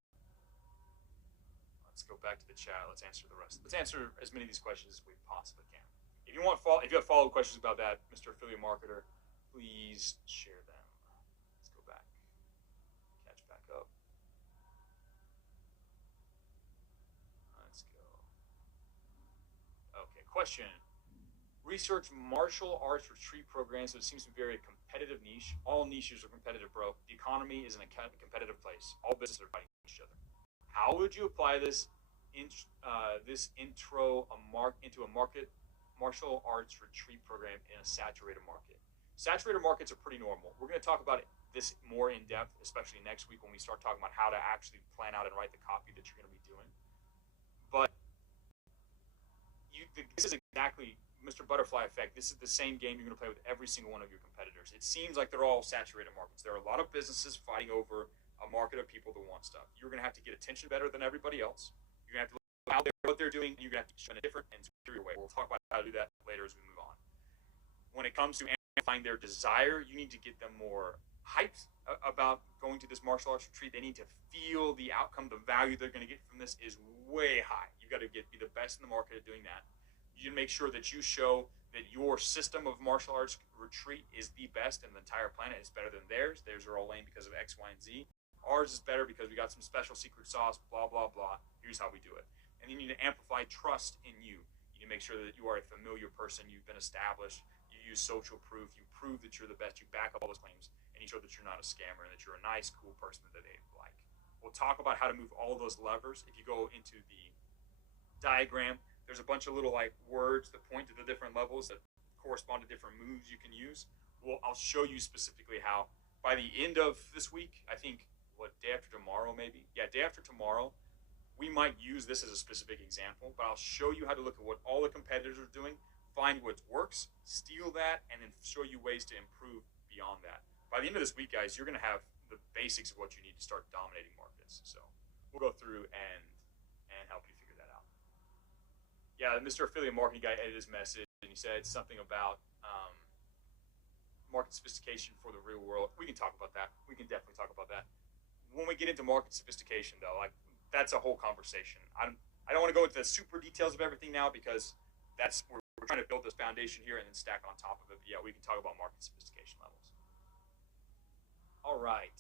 Let's go back to the chat. Let's answer the rest. Let's answer as many of these questions as we possibly can. If you have follow-up questions about that, Mr. Affiliate Marketer, please share them. Let's go back. Catch back up. Let's go. Okay, question. Research martial arts retreat programs, so it seems to be a very competitive niche. All niches are competitive, bro. The economy is in a competitive place. All businesses are fighting each other. How would you apply this into a martial arts retreat program in a saturated market? Saturated markets are pretty normal. We're going to talk about this more in depth, especially next week when we start talking about how to actually plan out and write the copy that you're going to be doing. But this is exactly Mr. Butterfly Effect. This is the same game you're going to play with every single one of your competitors. It seems like they're all saturated markets. There are a lot of businesses fighting over a market of people that want stuff. You're going to have to get attention better than everybody else. You're going to have to look out there what they're doing, and you're going to have to show in a different and superior way. We'll talk about how to do that later as we move on. When it comes to amplifying their desire, you need to get them more hyped about going to this martial arts retreat. They need to feel the outcome, the value they're going to get from this is way high. You've got to be the best in the market at doing that. You need to make sure that you show that your system of martial arts retreat is the best in the entire planet. It's better than theirs. Theirs are all lame because of X, Y, and Z. Ours is better because we got some special secret sauce, blah, blah, blah. Here's how we do it. And you need to amplify trust in you. You need to make sure that you are a familiar person. You've been established. You use social proof. You prove that you're the best. You back up all those claims. And you show that you're not a scammer and that you're a nice, cool person that they like. We'll talk about how to move all those levers. If you go into the diagram, there's a bunch of little like words that point to the different levels that correspond to different moves you can use. I'll show you specifically how by the end of this week, I think, day after tomorrow maybe? Yeah, day after tomorrow, we might use this as a specific example, but I'll show you how to look at what all the competitors are doing, find what works, steal that, and then show you ways to improve beyond that. By the end of this week, guys, you're going to have the basics of what you need to start dominating markets. So we'll go through and help you figure that out. Yeah, Mr. Affiliate Marketing Guy edited his message, and he said something about market sophistication for the real world. We can talk about that. We can definitely talk about that. When we get into market sophistication, though, like that's a whole conversation. I don't want to go into the super details of everything now because we're trying to build this foundation here and then stack on top of it. But yeah, we can talk about market sophistication levels. All right.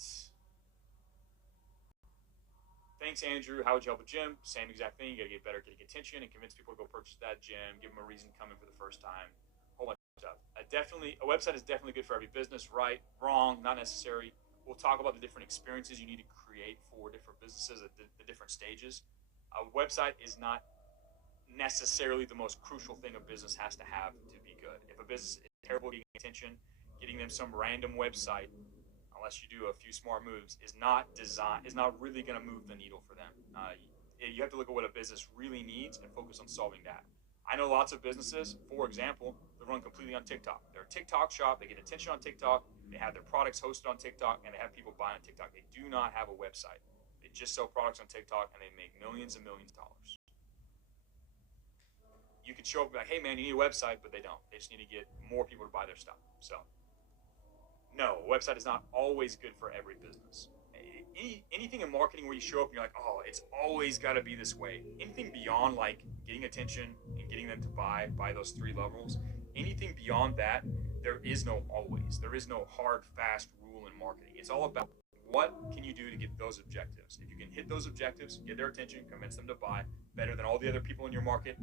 Thanks, Andrew. How would you help a gym? Same exact thing. You got to get better, getting attention, and convince people to go purchase that gym. Give them a reason to come in for the first time. Whole bunch of stuff. A website is definitely good for every business. Right, wrong, not necessary. We'll talk about the different experiences you need to create for different businesses at the different stages. A website is not necessarily the most crucial thing a business has to have to be good. If a business is terrible at getting attention, getting them some random website, unless you do a few smart moves, is not really going to move the needle for them. You have to look at what a business really needs and focus on solving that. I know lots of businesses, for example, that run completely on TikTok. They're a TikTok shop. They get attention on TikTok. They have their products hosted on TikTok, and they have people buy on TikTok. They do not have a website. They just sell products on TikTok, and they make millions and millions of dollars. You could show up and be like, hey, man, you need a website, but they don't. They just need to get more people to buy their stuff. So, no, a website is not always good for every business. Anything in marketing where you show up and you're like, oh, it's always got to be this way. Anything beyond like getting attention and getting them to buy those three levels, anything beyond that, there is no always. There is no hard, fast rule in marketing. It's all about what can you do to get those objectives. If you can hit those objectives, get their attention, convince them to buy better than all the other people in your market,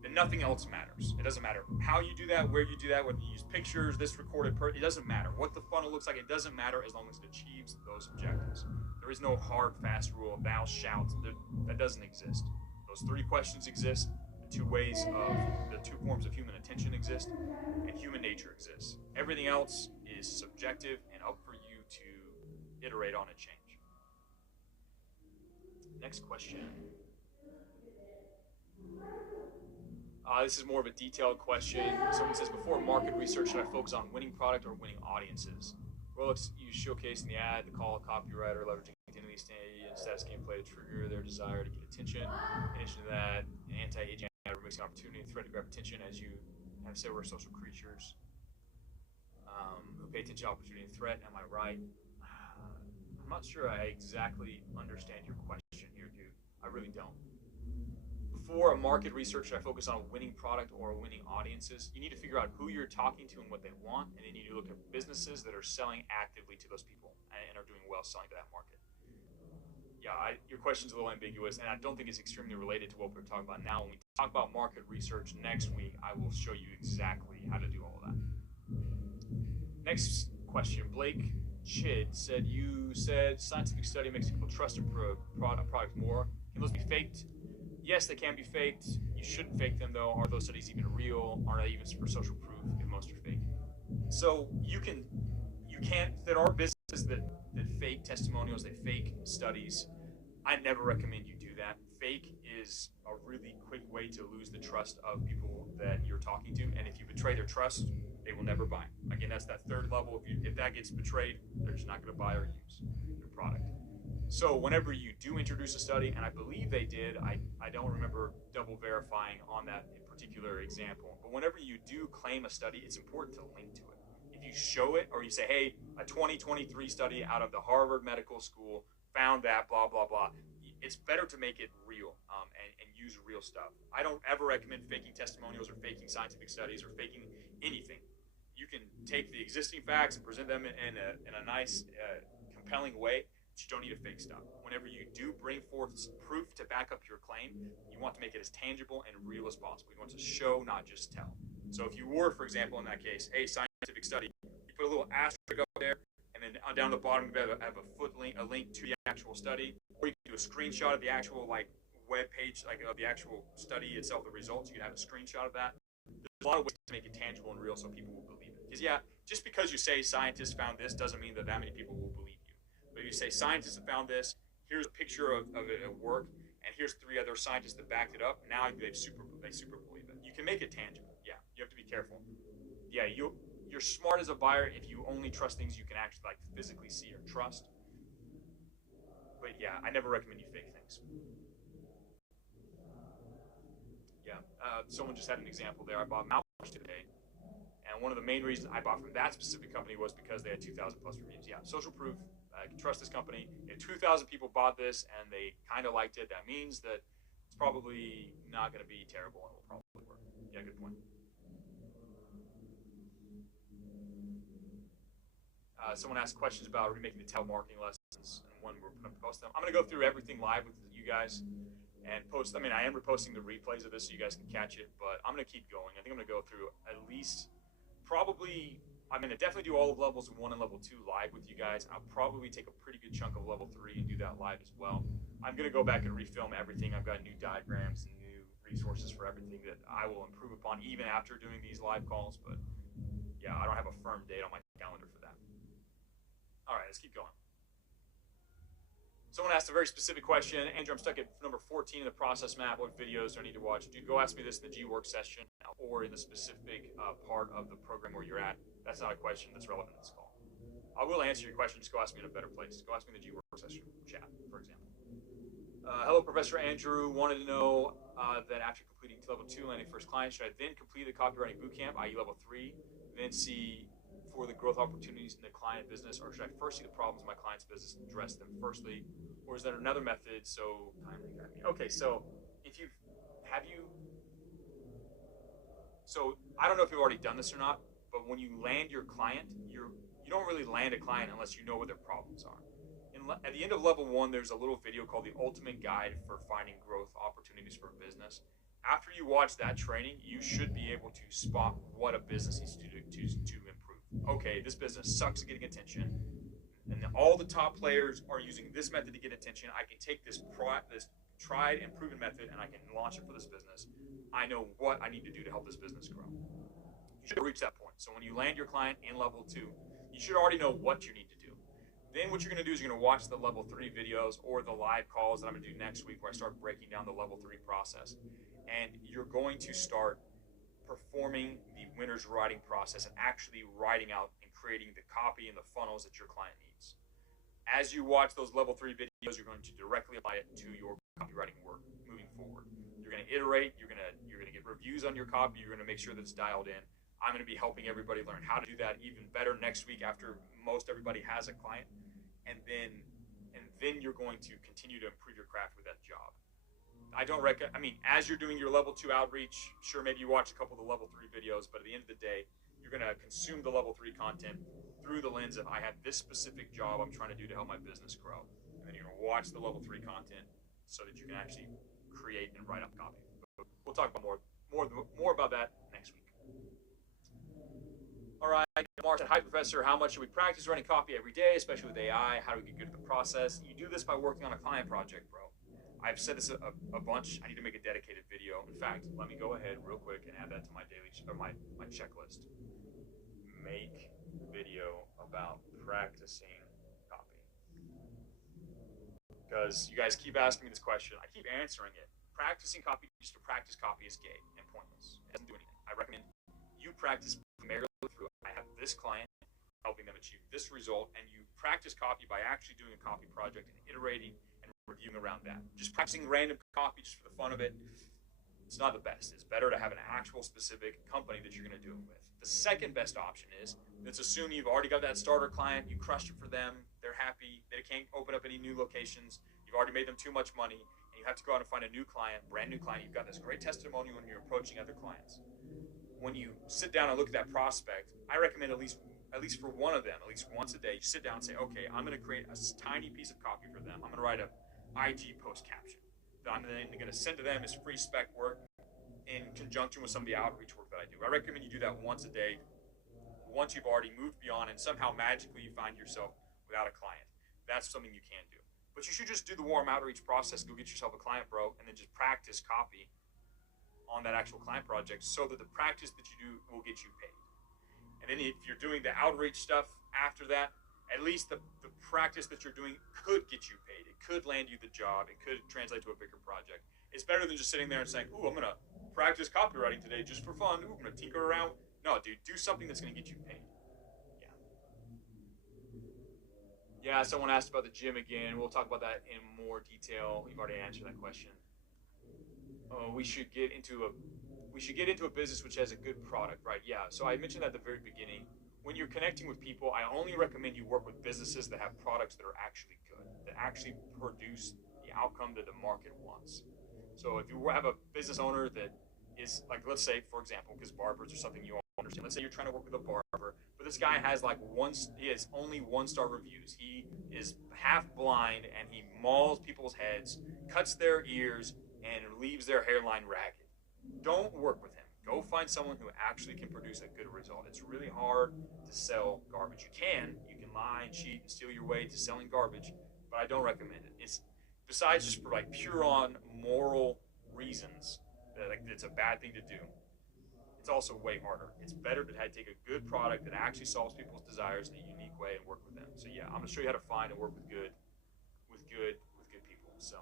then nothing else matters. It doesn't matter how you do that, where you do that, whether you use pictures, this recorded, it doesn't matter. What the funnel looks like, it doesn't matter as long as it achieves those objectives. There is no hard, fast rule, thou shalt. That doesn't exist. Those three questions exist. The two forms of human attention exist, and human nature exists. Everything else is subjective and up for you to iterate on and change. Next question. This is more of a detailed question. Someone says, before market research, should I focus on winning product or winning audiences? Rolex, you showcase in the ad, the call, copywriter, leveraging identity status gameplay to trigger their desire to get attention. In addition to that, an anti-aging ad mixing opportunity and threat to grab attention, as you have said, we're social creatures who pay attention to opportunity and threat. Am I right? I'm not sure I exactly understand your question here, dude. I really don't. For a market research, should I focus on a winning product or winning audiences? You need to figure out who you're talking to and what they want, and then you need to look at businesses that are selling actively to those people and are doing well selling to that market. Yeah, your question's a little ambiguous, and I don't think it's extremely related to what we're talking about now. When we talk about market research next week, I will show you exactly how to do all of that. Next question, Blake Chid said, you said scientific study makes people trust a product more. Can those be faked? Yes, they can be faked. You shouldn't fake them, though. Are those studies even real? Are they even for social proof if most are fake? So there are businesses that fake testimonials, they fake studies. I never recommend you do that. Fake is a really quick way to lose the trust of people that you're talking to, and if you betray their trust, they will never buy. Again, that's that third level. If that gets betrayed, they're just not going to buy or use your product. So whenever you do introduce a study, and I believe they did, I don't remember double verifying on that particular example, but whenever you do claim a study, it's important to link to it. If you show it, or you say, hey, a 2023 study out of the Harvard Medical School found that blah, blah, blah, it's better to make it real and use real stuff. I don't ever recommend faking testimonials or faking scientific studies or faking anything. You can take the existing facts and present them in a nice, compelling way, but you don't need to fake stuff. Whenever you do bring forth proof to back up your claim, you want to make it as tangible and real as possible. You want to show, not just tell. So if you were, for example, in that case, a scientific study, you put a little asterisk up there, and then down the bottom you have a link to the actual study, or you can do a screenshot of the actual web page, of the actual study itself, the results. You can have a screenshot of that. There's a lot of ways to make it tangible and real so people will believe it. Because just because you say scientists found this doesn't mean that many people will believe you. But if you say scientists have found this, here's a picture of it at work, and here's 3 other scientists that backed it up, now they super believe it. You can make it tangible. Yeah, you have to be careful. Yeah, you're smart as a buyer if you only trust things you can actually physically see or trust. But yeah, I never recommend you fake things. Yeah, someone just had an example there. I bought mouthwash today, and one of the main reasons I bought from that specific company was because they had 2,000 plus reviews. Yeah, social proof. I can trust this company. If 2,000 people bought this and they kind of liked it, that means that it's probably not going to be terrible and will probably work. Yeah, good point. Someone asked questions about remaking the telemarketing lessons and when we're going to post them. I'm going to go through everything live with you guys and post. I mean, I am reposting the replays of this so you guys can catch it, but I'm going to keep going. I think I'm going to go through at least I'm going to definitely do all of levels 1 and level 2 live with you guys. I'll probably take a pretty good chunk of level 3 and do that live as well. I'm going to go back and refilm everything. I've got new diagrams and new resources for everything that I will improve upon even after doing these live calls, but yeah, I don't have a firm date on my calendar for that. All right, let's keep going. Someone asked a very specific question. Andrew, I'm stuck at number 14 in the process map. What videos do I need to watch? Dude, go ask me this in the G-Work session or in the specific part of the program where you're at. That's not a question that's relevant in this call. I will answer your question. Just go ask me in a better place. Go ask me in the G-Work session chat, for example. Hello, Professor Andrew. Wanted to know that after completing level 2 landing first client, should I then complete the copywriting bootcamp, i.e. level 3, then see for the growth opportunities in the client business, or should I first see the problems in my client's business and address them firstly, or is there another method? So okay, so so I don't know if you've already done this or not, but when you land your client, you don't really land a client unless you know what their problems are. At the end of level 1, there's a little video called the Ultimate Guide for Finding Growth Opportunities for a Business. After you watch that training, you should be able to spot what a business needs to do to improve. Okay, this business sucks at getting attention, and all the top players are using this method to get attention. I can take this tried and proven method and I can launch it for this business. I know what I need to do to help this business grow. You should reach that point. So when you land your client in level 2, you should already know what you need to do. Then what you're going to do is you're going to watch the level 3 videos or the live calls that I'm going to do next week where I start breaking down the level 3 process. And you're going to start performing the winner's writing process and actually writing out and creating the copy and the funnels that your client needs. As you watch those level 3 videos, you're going to directly apply it to your copywriting work moving forward. You're going to iterate, you're going to get reviews on your copy, you're going to make sure that it's dialed in. I'm going to be helping everybody learn how to do that even better next week after most everybody has a client. And then you're going to continue to improve your craft with that job. As you're doing your level 2 outreach, sure, maybe you watch a couple of the level 3 videos, but at the end of the day, you're going to consume the level 3 content through the lens of I have this specific job I'm trying to do to help my business grow. And then you're going to watch the level 3 content so that you can actually create and write up copy. We'll talk about more about that next week. All right, Mark said, hi, Professor. How much should we practice writing copy every day, especially with AI? How do we get good at the process? You do this by working on a client project, bro. I've said this a bunch. I need to make a dedicated video. In fact, let me go ahead real quick and add that to my my checklist. Make video about practicing copy. Because you guys keep asking me this question. I keep answering it. Practicing copy just to practice copy is gay and pointless. It doesn't do anything. I recommend you practice primarily through I have this client, helping them achieve this result, and you practice copy by actually doing a copy project and iterating and reviewing around that. Just practicing random copy just for the fun of it, it's not the best. It's better to have an actual specific company that you're going to do it with. The second best option is, let's assume you've already got that starter client, you crushed it for them, they're happy, they can't open up any new locations, You've already made them too much money, and you have to go out and find a new client, brand new client. You've got this great testimonial when you're approaching other clients. When you sit down and look at that prospect, I recommend at least for one of them, at least once a day, you sit down and say, okay, I'm going to create a tiny piece of copy for them. I'm going to write a IG post caption that I'm then going to send to them as free spec work in conjunction with some of the outreach work that I do. I recommend you do that once a day, once you've already moved beyond and somehow magically you find yourself without a client. That's something you can do. But you should just do the warm outreach process, go get yourself a client, bro, and then just practice copy on that actual client project so that the practice that you do will get you paid. And then if you're doing the outreach stuff after that, at least the practice that you're doing could get you paid. It could land you the job. It could translate to a bigger project. It's better than just sitting there and saying, ooh, I'm going to practice copywriting today just for fun. Ooh, I'm going to tinker around. No, dude, do something that's going to get you paid. Yeah, someone asked about the gym again. We'll talk about that in more detail. We've already answered that question. We should get into a business which has a good product, right? Yeah. So I mentioned at the very beginning, when you're connecting with people, I only recommend you work with businesses that have products that are actually good, that actually produce the outcome that the market wants. So if you have a business owner that is like, let's say, for example, because barbers are something you all understand. Let's say you're trying to work with a barber, but this guy has he has only 1-star reviews. He is half blind and he mauls people's heads, cuts their ears, and leaves their hairline ragged. Don't work with him. Go find someone who actually can produce a good result. It's really hard to sell garbage. You can lie and cheat and steal your way to selling garbage, but I don't recommend it. It's besides just for like pure on moral reasons that like it's a bad thing to do. It's also way harder. It's better to take a good product that actually solves people's desires in a unique way and work with them. So yeah, I'm gonna show you how to find and work with good people. So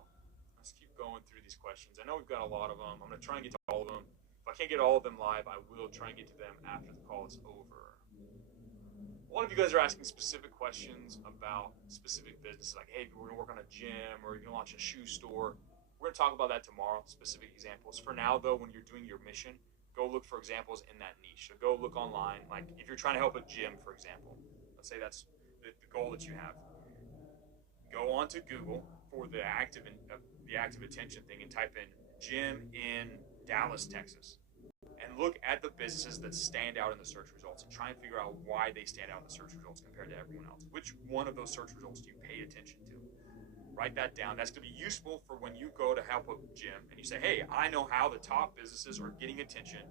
let's keep going through these questions. I know we've got a lot of them. I'm gonna try and get to all of them. If I can't get all of them live, I will try and get to them after the call is over. A lot of you guys are asking specific questions about specific businesses, like, hey, we're gonna work on a gym or you're gonna launch a shoe store. We're gonna talk about that tomorrow, specific examples. For now, though, when you're doing your mission, go look for examples in that niche. So go look online. Like if you're trying to help a gym, for example, let's say that's the goal that you have. Go onto Google for the active attention thing and type in gym in Dallas, Texas, and look at the businesses that stand out in the search results and try and figure out why they stand out in the search results compared to everyone else. Which one of those search results do you pay attention to? Write that down. That's going to be useful for when you go to help a gym and you say, hey, I know how the top businesses are getting attention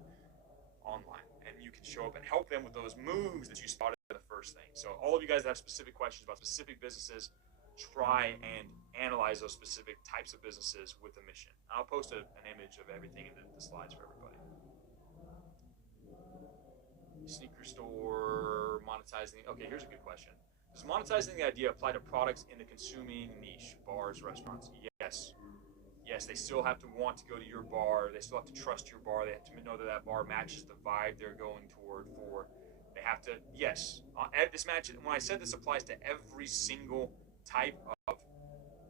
online. And you can show up and help them with those moves that you spotted in the first thing. So all of you guys that have specific questions about specific businesses, try and analyze those specific types of businesses with a mission. I'll post an image of everything in the slides for everybody. Sneaker store, monetizing. Okay, here's a good question. Does monetizing the idea apply to products in the consuming niche, bars, restaurants? Yes. Yes, they still have to want to go to your bar. They still have to trust your bar. They have to know that that bar matches the vibe they're going toward for. They have to, yes. This match, when I said this applies to every single type of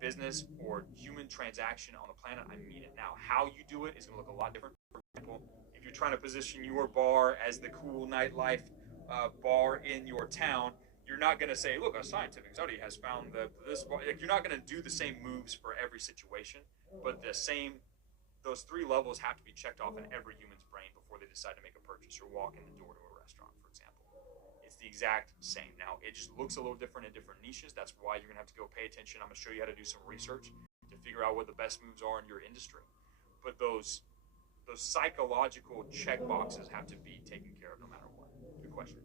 business or human transaction on the planet, I mean it. Now, how you do it is going to look a lot different. For example, if you're trying to position your bar as the cool nightlife bar in your town, you're not going to say, look, a scientific study has found that this, like, you're not going to do the same moves for every situation, but those 3 levels have to be checked off in every human's brain before they decide to make a purchase or walk in the door to a restaurant, for example. It's the exact same. Now, it just looks a little different in different niches. That's why you're going to have to go pay attention. I'm going to show you how to do some research to figure out what the best moves are in your industry. But those psychological check boxes have to be taken care of no matter what. Good question.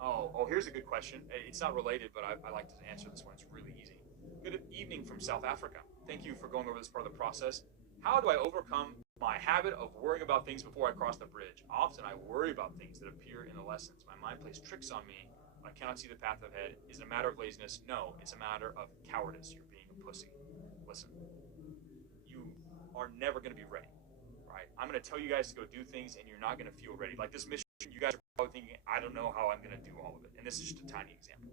Oh, here's a good question. It's not related, but I like to answer this one. It's really easy. Good evening from South Africa. Thank you for going over this part of the process. How do I overcome my habit of worrying about things before I cross the bridge? Often I worry about things that appear in the lessons. My mind plays tricks on me. I cannot see the path ahead. Is it a matter of laziness? No, it's a matter of cowardice. You're being a pussy. Listen, you are never going to be ready, right? I'm going to tell you guys to go do things, and you're not going to feel ready. Like this mission, you guys are probably thinking, I don't know how I'm going to do all of it. And this is just a tiny example.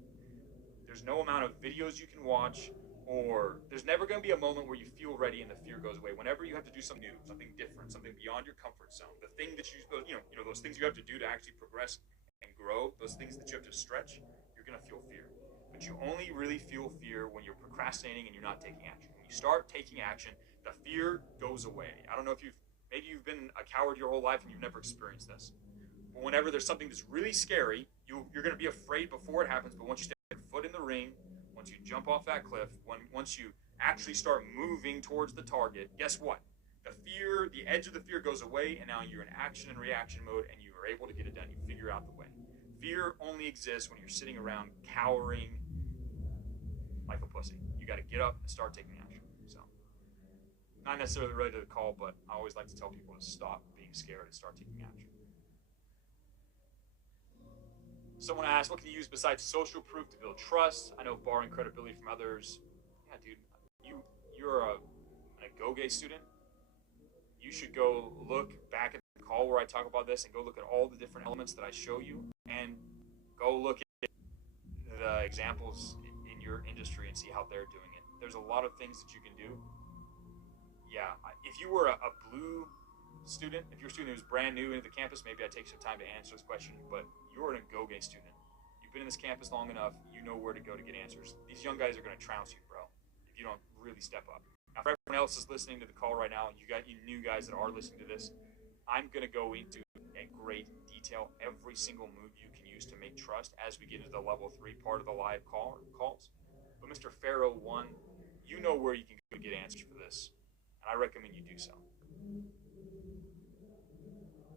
There's no amount of videos you can watch, or there's never going to be a moment where you feel ready and the fear goes away. Whenever you have to do something new, something different, something beyond your comfort zone, the thing that you know, those things you have to do to actually progress and grow, those things that you have to stretch, you're going to feel fear. But you only really feel fear when you're procrastinating and you're not taking action. When you start taking action, the fear goes away. I don't know if maybe you've been a coward your whole life and you've never experienced this. But whenever there's something that's really scary, you're going to be afraid before it happens. But once you stick your foot in the ring, once you jump off that cliff, once you actually start moving towards the target, guess what? The edge of the fear goes away, and now you're in action and reaction mode, and you are able to get it done. You figure out the way. Fear only exists when you're sitting around cowering like a pussy. You got to get up and start taking action. So, not necessarily ready to call, but I always like to tell people to stop being scared and start taking action. Someone asked, what can you use besides social proof to build trust? I know borrowing credibility from others. Yeah, dude, you're an Agoge student. You should go look back at the call where I talk about this and go look at all the different elements that I show you and go look at the examples in your industry and see how they're doing it. There's a lot of things that you can do. Yeah, if you were a blue student, if you're a student who's brand new into the campus, maybe I'd take some time to answer this question, but you're an Agoge student. You've been in this campus long enough, you know where to go to get answers. These young guys are going to trounce you, bro, if you don't really step up. Now, for everyone else that's listening to the call right now, you new guys that are listening to this, I'm going to go into in great detail every single move you can use to make trust as we get into the level 3 part of the live calls. But Mr. Pharaoh 1, you know where you can go get answers for this, and I recommend you do so.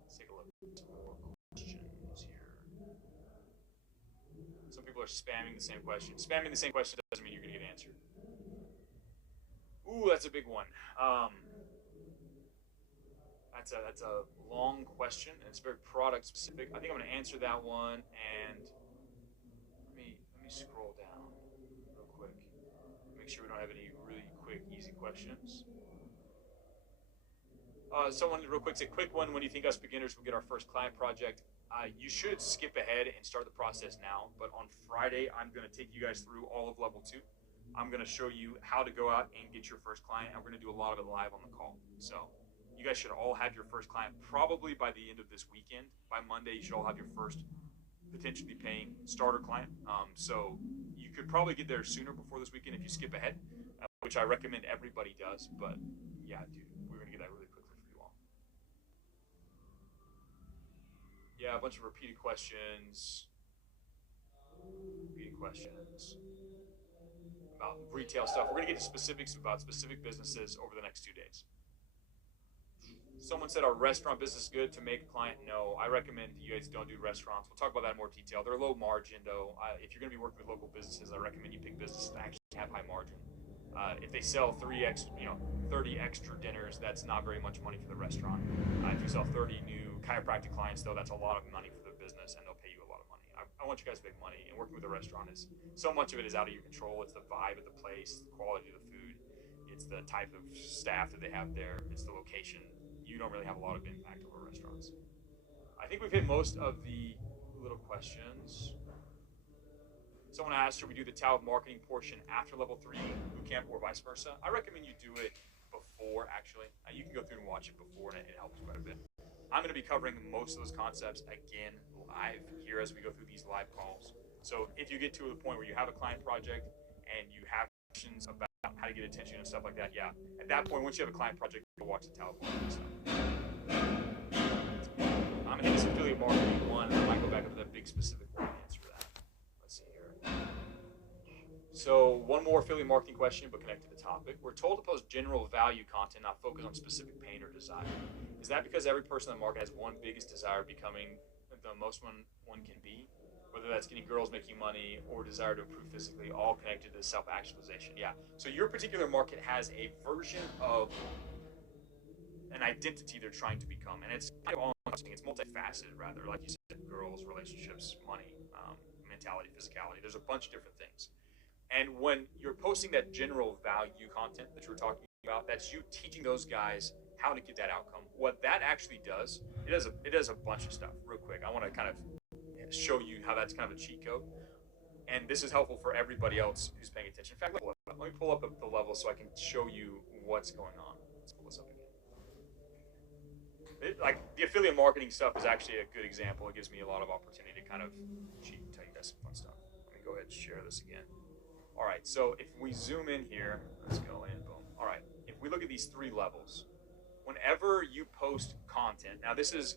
Let's take a look at some more questions here. Some people are spamming the same question. Spamming the same question doesn't mean you're going to get answered. Ooh, that's a big one. That's a long question, and it's very product specific. I think I'm going to answer that one, and let me scroll down real quick. Make sure we don't have any really quick, easy questions. Someone real quick said, quick one, when do you think us beginners will get our first client project? You should skip ahead and start the process now, but on Friday, I'm going to take you guys through all of level 2. I'm going to show you how to go out and get your first client, and we're going to do a lot of it live on the call. So you guys should all have your first client probably by the end of this weekend. By Monday, you should all have your first potentially paying starter client. So you could probably get there sooner before this weekend if you skip ahead, which I recommend everybody does. But yeah, dude, we're going to get that really quickly for you all. Yeah, a bunch of repeated questions. About retail stuff. We're going to get to specifics about specific businesses over the next 2 days. Someone said, our restaurant business is good to make a client? No, I recommend you guys don't do restaurants. We'll talk about that in more detail. They're low margin, though. If you're going to be working with local businesses, I recommend you pick businesses that actually have high margin. If they sell 30 extra dinners, that's not very much money for the restaurant. If you sell 30 new chiropractic clients, though, that's a lot of money for the business, and they'll pay you a lot of money. I want you guys to make money, and working with a restaurant is so much of it is out of your control. It's the vibe of the place, the quality of the food, it's the type of staff that they have there, it's the location. You don't really have a lot of impact over restaurants. I think we've hit most of the little questions. Someone asked, should we do the Tao of marketing portion after level 3 bootcamp or vice versa? I recommend you do it before, actually. You can go through and watch it before, and it helps quite a bit. I'm going to be covering most of those concepts again live here as we go through these live calls. So if you get to the point where you have a client project and you have questions about how to get attention and stuff like that, yeah, at that point, once you have a client project, you'll watch the Tao of marketing stuff. I'm going to hit this affiliate marketing one, and I might go back up to that big specific one and answer that. Let's see here. So one more affiliate marketing question, but connected to the topic. We're told to post general value content, not focus on specific pain or desire. Is that because every person in the market has one biggest desire, becoming the most one can be? Whether that's getting girls, making money, or desire to improve physically, all connected to self-actualization. Yeah. So your particular market has a version of an identity they're trying to become, and it's kind of all-encompassing. It's multifaceted, rather. Like you said, girls, relationships, money, mentality, physicality. There's a bunch of different things. And when you're posting that general value content that you were talking about, that's you teaching those guys how to get that outcome. What that actually does, it does a bunch of stuff. Real quick, I want to kind of show you how that's kind of a cheat code. And this is helpful for everybody else who's paying attention. In fact, let me pull up the level so I can show you what's going on. Let's pull this up again. like the affiliate marketing stuff is actually a good example. It gives me a lot of opportunity to kind of cheat and tell you guys some fun stuff. Let me go ahead and share this again. All right, so if we zoom in here, let's go in, boom. All right, if we look at these 3 levels, whenever you post content, now this is,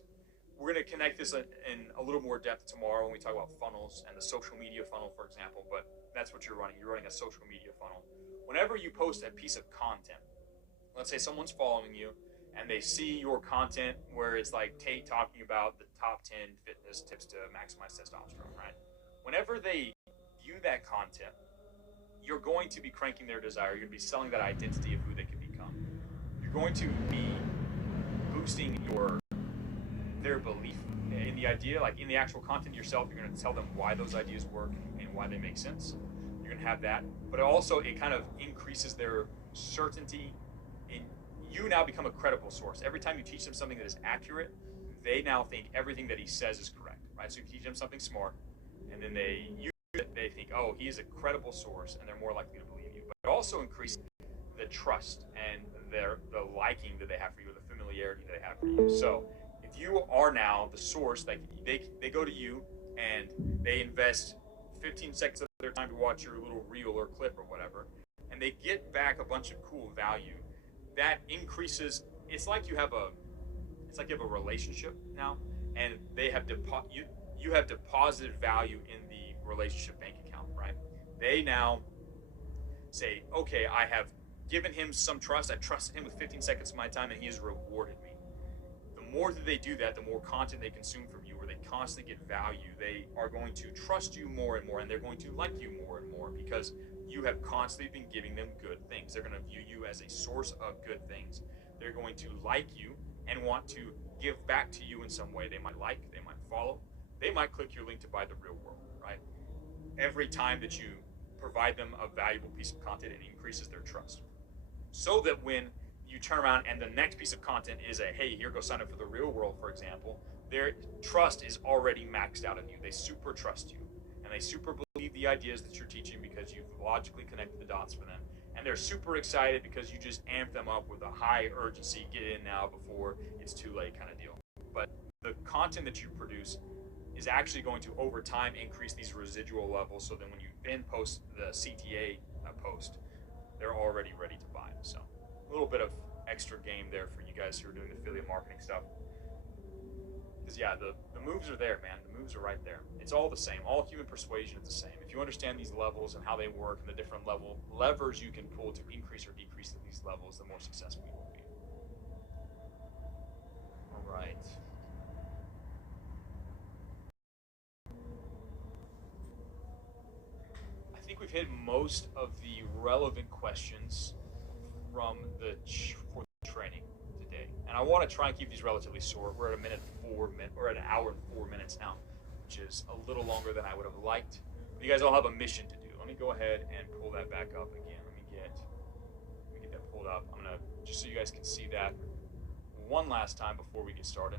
we're going to connect this in a little more depth tomorrow when we talk about funnels and the social media funnel, for example, but that's what you're running. You're running a social media funnel. Whenever you post a piece of content, let's say someone's following you and they see your content where it's like Tate talking about the top 10 fitness tips to maximize testosterone, right? Whenever they view that content, you're going to be cranking their desire. You're going to be selling that identity of who they can become. You're going to be boosting their belief in the idea, like in the actual content yourself. You're going to tell them why those ideas work and why they make sense. You're going to have that, but also it kind of increases their certainty in you now become a credible source. Every time you teach them something that is accurate, they now think everything that he says is correct, right? So you teach them something smart, and then they use it, they think, oh, he is a credible source, and they're more likely to believe you. But it also increases the trust and the liking that they have for you, the familiarity that they have for you. So if you are now the source, like they go to you and they invest 15 seconds of their time to watch your little reel or clip or whatever, and they get back a bunch of cool value, that increases. It's like you have a relationship now, and they have you have deposited value in the relationship bank account, right? They now say, okay, I have given him some trust. I trusted him with 15 seconds of my time, and he has rewarded me. The more that they do that, the more content they consume from you, where they constantly get value, they are going to trust you more and more, and they're going to like you more and more because you have constantly been giving them good things. They're going to view you as a source of good things. They're going to like you and want to give back to you in some way. They might like, they might follow, they might click your link to buy the real world, right? Every time that you provide them a valuable piece of content, it increases their trust. So that when you turn around and the next piece of content is a, hey, here, go sign up for the real world, for example, their trust is already maxed out on you. They super trust you, and they super believe the ideas that you're teaching because you've logically connected the dots for them. And they're super excited because you just amp them up with a high urgency, get in now before it's too late kind of deal. But the content that you produce is actually going to, over time, increase these residual levels, so that when you then post the CTA post, they're already ready to buy. So a little bit of extra game there for you guys who are doing affiliate marketing stuff. Because yeah, the moves are there, man. The moves are right there. It's all the same. All human persuasion is the same. If you understand these levels and how they work and the different levers you can pull to increase or decrease these levels, the more successful you will be. All right. I think we've hit most of the relevant questions from the training today, and I want to try and keep these relatively short. We're at we're at an hour and 4 minutes now, which is a little longer than I would have liked. But you guys all have a mission to do. Let me go ahead and pull that back up again. Let me get that pulled up. I'm gonna, just so you guys can see that one last time before we get started.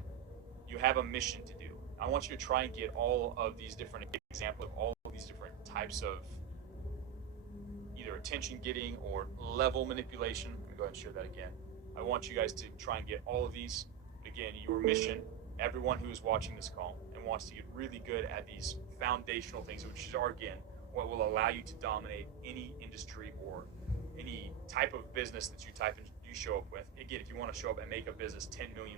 You have a mission to do. I want you to try and get all of these different examples of all of these different types of either attention getting or level manipulation. Let me go ahead and share that again. I want you guys to try and get all of these. Again, your mission, everyone who is watching this call and wants to get really good at these foundational things, which are, again, what will allow you to dominate any industry or any type of business that you show up with. Again, if you want to show up and make a business $10 million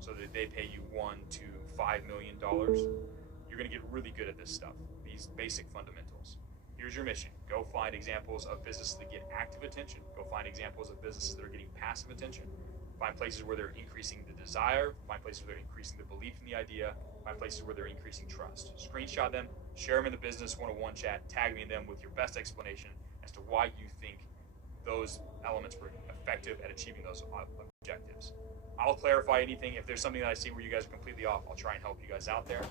so that they pay you $1 to $5 million, you're going to get really good at this stuff, these basic fundamentals. Here's your mission. Go find examples of businesses that get active attention. Go find examples of businesses that are getting passive attention. Find places where they're increasing the desire. Find places where they're increasing the belief in the idea. Find places where they're increasing trust. Screenshot them, share them in the Business 101 chat, tag me in them with your best explanation as to why you think those elements were effective at achieving those objectives. I'll clarify anything. If there's something that I see where you guys are completely off, I'll try and help you guys out there.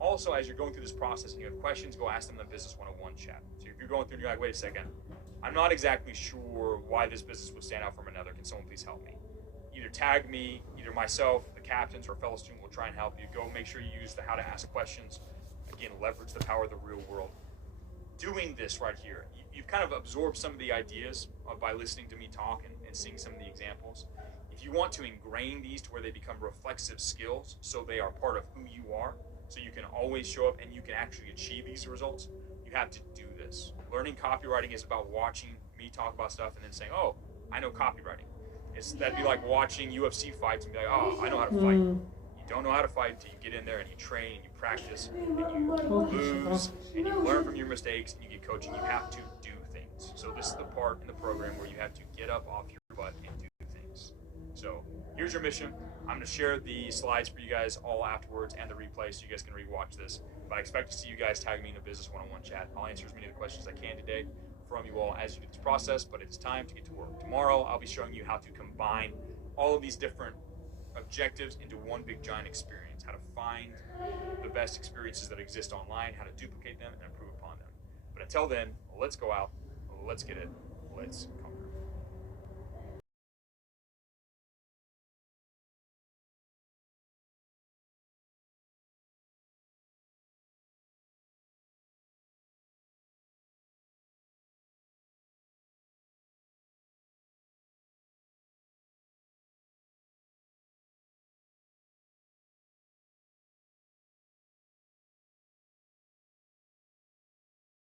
Also, as you're going through this process and you have questions, go ask them in the Business 101 chat. So if you're going through and you're like, wait a second, I'm not exactly sure why this business would stand out from another. Can someone please help me? Either tag me, either myself, the captains, or a fellow student will try and help you. Go make sure you use the how to ask questions. Again, leverage the power of the real world. Doing this right here, you've kind of absorbed some of the ideas by listening to me talk and seeing some of the examples. If you you want to ingrain these to where they become reflexive skills, so they are part of who you are, so you can always show up and you can actually achieve these results, you have to do this. Learning copywriting is about watching me talk about stuff and then saying, oh, I know copywriting. That'd be like watching UFC fights and be like, oh, I know how to fight. You don't know how to fight until you get in there and you train and you practice and you lose and you learn from your mistakes and you get coaching. You have to do things. So this is the part in the program where you have to get up off your butt and do things. So here's your mission. I'm going to share the slides for you guys all afterwards and the replay so you guys can rewatch this. But I expect to see you guys tag me in the business one-on-one chat. I'll answer as many of the questions I can today from you all as you do this process, but it's time to get to work. Tomorrow, I'll be showing you how to combine all of these different objectives into one big giant experience, how to find the best experiences that exist online, how to duplicate them and improve upon them. But until then, let's go out, let's get it, let's come.